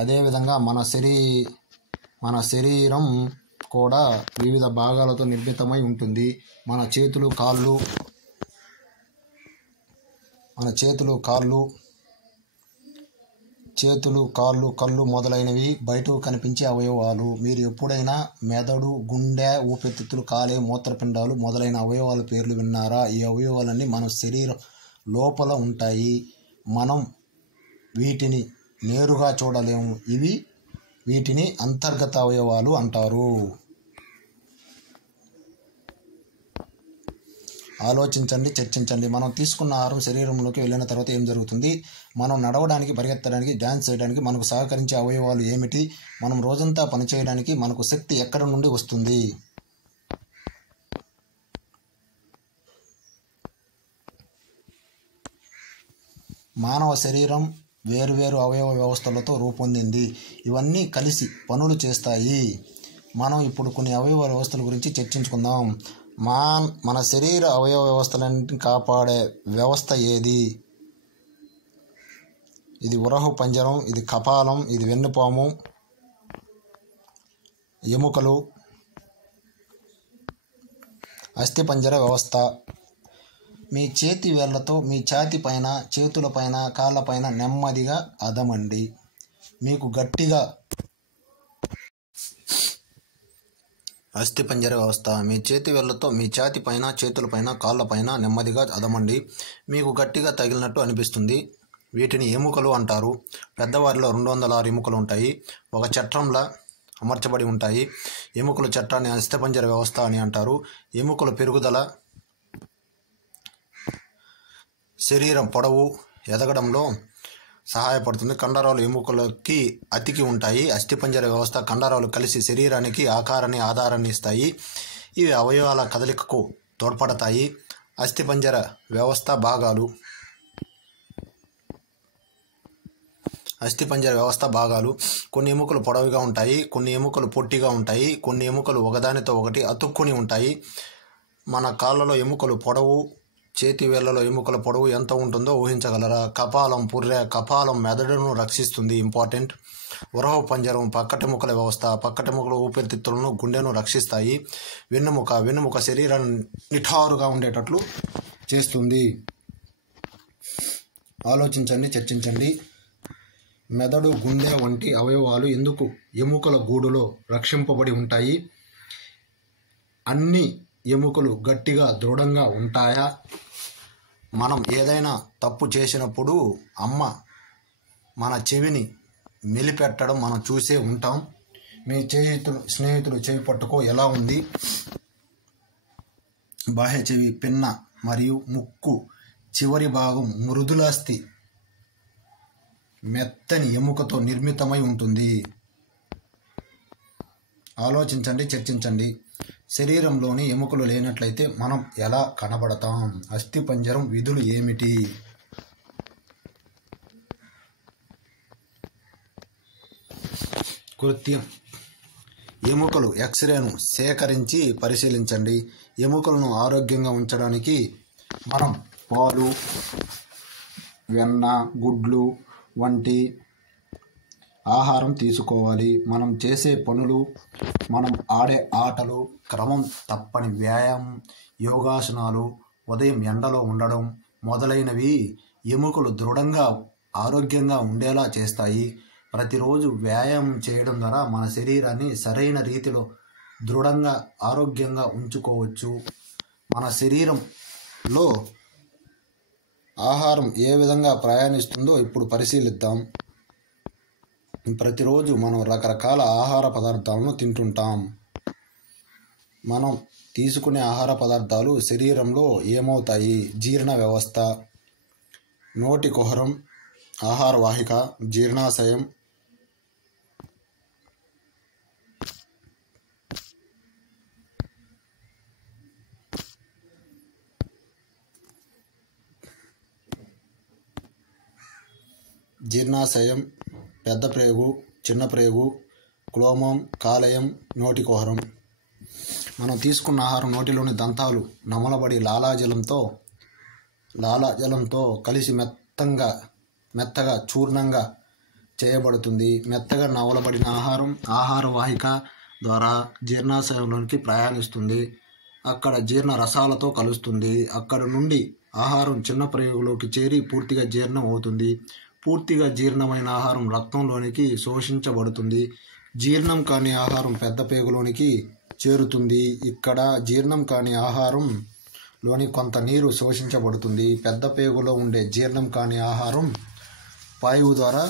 అదేవిధంగా మన శరీరం కూడా వివిధ భాగాలతో నిర్మితమై ఉంటుంది. మన చేతులు, కాళ్ళు, కళ్ళు మొదలైనవి బయటకు కనిపించే అవయవాలు. మీరు ఎప్పుడైనా మెదడు, గుండె, ఊపిరితిత్తులు, కాలేయం, మూత్రపిండాలు మొదలైన అవయవాల పేర్లు విన్నారా? ఈ అవయవాలన్నీ మన శరీరం లోపల ఉంటాయి. మనం వీటిని నేరుగా చూడలేము. వీటిని అంతర్గత అవయవాలు అంటారు. ఆలోచించండి, చర్చించండి. మనం తీసుకున్న ఆహారం శరీరంలోకి వెళ్ళిన తర్వాత ఏం జరుగుతుంది? మనం నడవడానికి, పరిగెత్తడానికి, డ్యాన్స్ చేయడానికి మనకు సహకరించే అవయవాలు ఏమిటి? మనం రోజంతా పనిచేయడానికి మనకు శక్తి ఎక్కడి నుండి వస్తుంది? మానవ శరీరం వేరువేరు అవయవ వ్యవస్థలతో రూపొందింది. ఇవన్నీ కలిసి పనులు చేస్తాయి. మనం ఇప్పుడు కొన్ని అవయవ వ్యవస్థల గురించి చర్చించుకుందాం. మన శరీర అవయవ వ్యవస్థలన్నింటినీ కాపాడే వ్యవస్థ ఏది? ఇది ఉరహు పంజరం, ఇది కపాలం, ఇది వెన్నుపాము, ఎముకలు. అస్థిపంజర వ్యవస్థ. మీ చేతి వేళ్లతో మీ ఛాతీ పైన, చేతులపైన, కాళ్ళపైన నెమ్మదిగా అదమండి. మీకు గట్టిగా అస్థిపంజర వ్యవస్థ. మీ చేతి వేళ్లతో మీ ఛాతీ పైన, చేతులపైన, కాళ్ళపైన నెమ్మదిగా అదమండి. మీకు గట్టిగా తగిలినట్టు అనిపిస్తుంది. వీటిని ఎముకలు అంటారు. పెద్దవారిలో 206 ఎముకలు ఉంటాయి. ఒక చట్రంలా అమర్చబడి ఉంటాయి. ఎముకల చట్టాన్ని అస్థిపంజర వ్యవస్థ అని అంటారు. ఎముకల పెరుగుదల, శరీరం పొడవు ఎదగడంలో సహాయపడుతుంది. కండరాలు ఎముకలకి అతికి ఉంటాయి. అస్థిపంజర వ్యవస్థ కండరాలు కలిసి శరీరానికి ఆధారాన్ని ఇస్తాయి. ఇవి అవయవాల కదలికకు తోడ్పడతాయి. అస్థిపంజర వ్యవస్థ భాగాలు. అస్థిపంజర వ్యవస్థ భాగాలు. కొన్ని ఎముకలు పొడవుగా ఉంటాయి, కొన్ని ఎముకలు పొట్టిగా ఉంటాయి, కొన్ని ఎముకలు ఒకదానితో ఒకటి అతుక్కుని ఉంటాయి. మన కాళ్ళలో ఎముకలు పొడవు, చేతి వేళ్లలో ఎముకల పొడవు ఎంత ఉంటుందో ఊహించగలరా? కపాలం, కపాలం మెదడును రక్షిస్తుంది. ఇంపార్టెంట్. ఉరహు పంజరం పక్కటెముకల వ్యవస్థ. పక్కటెముకలు ఊపిరితిత్తులను, గుండెను రక్షిస్తాయి. వెన్నుముక శరీరాన్ని నిఠారుగా ఉండేటట్లు చేస్తుంది. ఆలోచించండి, చర్చించండి. మెదడు, గుండె వంటి అవయవాలు ఎందుకు ఎముకల గూడులో రక్షింపబడి ఉంటాయి? అన్ని ఎముకలు గట్టిగా, దృఢంగా ఉంటాయా? మనం ఏదైనా తప్పు చేసినప్పుడు అమ్మ మన చెవిని మెలిపెట్టడం మనం చూసే ఉంటాం. మీ స్నేహితులు చెవి పట్టుకో ఎలా ఉంది? బాహ్య చెవి, పిన్న మరియు ముక్కు చివరి భాగం మృదులాస్థి మెత్తని ఎముకతో నిర్మితమై ఉంటుంది. ఆలోచించండి, చర్చించండి. శరీరంలోని ఎముకలు లేనట్లయితే మనం ఎలా కనబడతాం? అస్థిపంజరం విధులు ఏమిటి? కృత్యం: ఎముకలు ఎక్స్రేను సేకరించి పరిశీలించండి. ఎముకలను ఆరోగ్యంగా ఉంచడానికి మనం పాలు, వెన్న, గుడ్లు వంటి ఆహారం తీసుకోవాలి. మనం చేసే పనులు, మనం ఆడే ఆటలు, క్రమం తప్పని వ్యాయామం, యోగాసనాలు, ఉదయం ఎండలో ఉండడం మొదలైనవి ఎముకలు దృఢంగా ఆరోగ్యంగా ఉండేలా చేస్తాయి. ప్రతిరోజు వ్యాయామం చేయడం ద్వారా మన శరీరాన్ని సరైన రీతిలో దృఢంగా ఆరోగ్యంగా ఉంచుకోవచ్చు. మన శరీరంలో ఆహారం ఏ విధంగా ప్రయాణిస్తుందో ఇప్పుడు పరిశీలిద్దాం. ప్రతిరోజు మనం రకరకాల ఆహార పదార్థాలను తింటుంటాం. మనం తీసుకునే ఆహార పదార్థాలు శరీరంలో ఏమవుతాయి? జీర్ణ వ్యవస్థ, నోటి కుహరం, ఆహార వాహిక, జీర్ణాశయం, పెద్ద ప్రేగు, చిన్న ప్రేగు, క్లోమం, కాలేయం, నోటి కుహరం. మనం తీసుకున్న ఆహారం నోటిలోని దంతాలు నమలబడి లాలాజలంతో కలిసి మెత్తగా చూర్ణంగా చేయబడుతుంది. మెత్తగా నవలబడిన ఆహారం ఆహార వాహిక ద్వారా జీర్ణాశయంలోనికి ప్రయాణిస్తుంది. అక్కడ జీర్ణ రసాలతో కలుస్తుంది. అక్కడ నుండి ఆహారం చిన్న ప్రేగులోకి చేరి పూర్తిగా జీర్ణం అవుతుంది. పూర్తిగా జీర్ణమైన ఆహారం రక్తంలోనికి శోషించబడుతుంది. జీర్ణం కాని ఆహారం పెద్ద పేగులోనికి చేరుతుంది. ఇక్కడ జీర్ణం కాని ఆహారంలోని కొంత నీరు శోషించబడుతుంది. పెద్ద పేగులో ఉండే జీర్ణం కాని ఆహారం వాయువు ద్వారా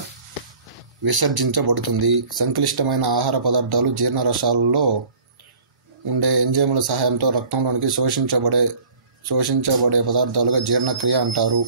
విసర్జించబడుతుంది. సంక్లిష్టమైన ఆహార పదార్థాలు జీర్ణరసాలలో ఉండే ఎంజైముల సహాయంతో రక్తంలోనికి శోషించబడే పదార్థాలుగా జీర్ణక్రియ అంటారు.